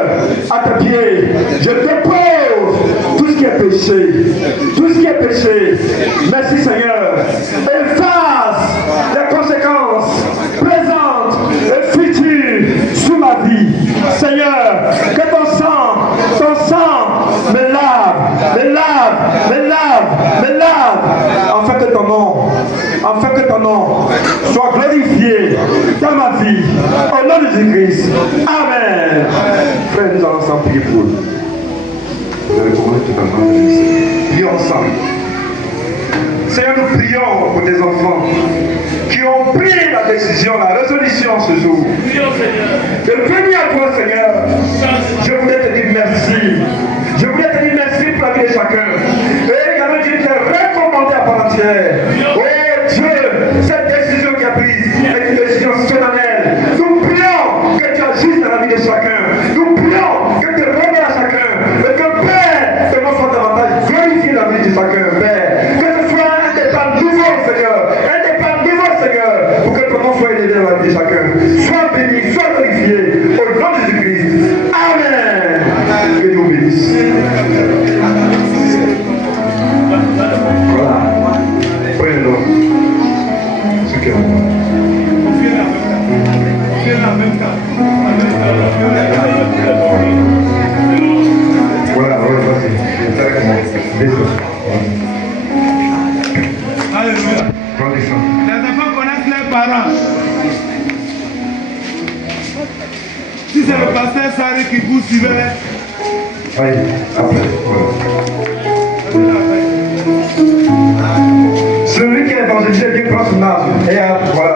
à tes pieds. Je dépose tout ce qui est péché. Tout ce qui est péché. Merci, Seigneur. Efface les conséquences présentes et futures sur ma vie. Seigneur, que ton sang me lave, afin que ton nom soit glorifié dans ma vie. Au nom de Jésus-Christ. Amen. Frère, nous allons ensemble prier pour eux. Vous allez commencer totalement de Jésus. Prions ensemble. Seigneur, nous prions pour tes enfants qui ont pris la décision, la résolution ce jour de venir à toi, Seigneur. Je voulais te dire merci. Je voulais te dire merci pour la vie de chacun. Et également, Dieu t'ai recommandé à part entière. Oh Dieu, cette décision qui a prise est une décision solennelle. Nous prions que tu agisses dans la vie de chacun. Nous prions que tu révèles à chacun. Et que Père, te soit davantage glorifié dans la vie de chacun, Père. Que ce soit un départ nouveau, Seigneur. Un départ nouveau, Seigneur. Pour que ton nom soit élevé dans la vie de chacun. Sois béni, sois glorifié. Au nom de Jésus-Christ. Amen. Que Dieu vous bénisse. Voilà. Prenez-le. Ce qu'il y a. Voilà, vas-y. Alléluia. Les enfants connaissent leurs parents. Si c'est le pasteur Sari qui vous suivait, allez, après. Celui qui est évangélisé, Dieu prend son âme. Et voilà.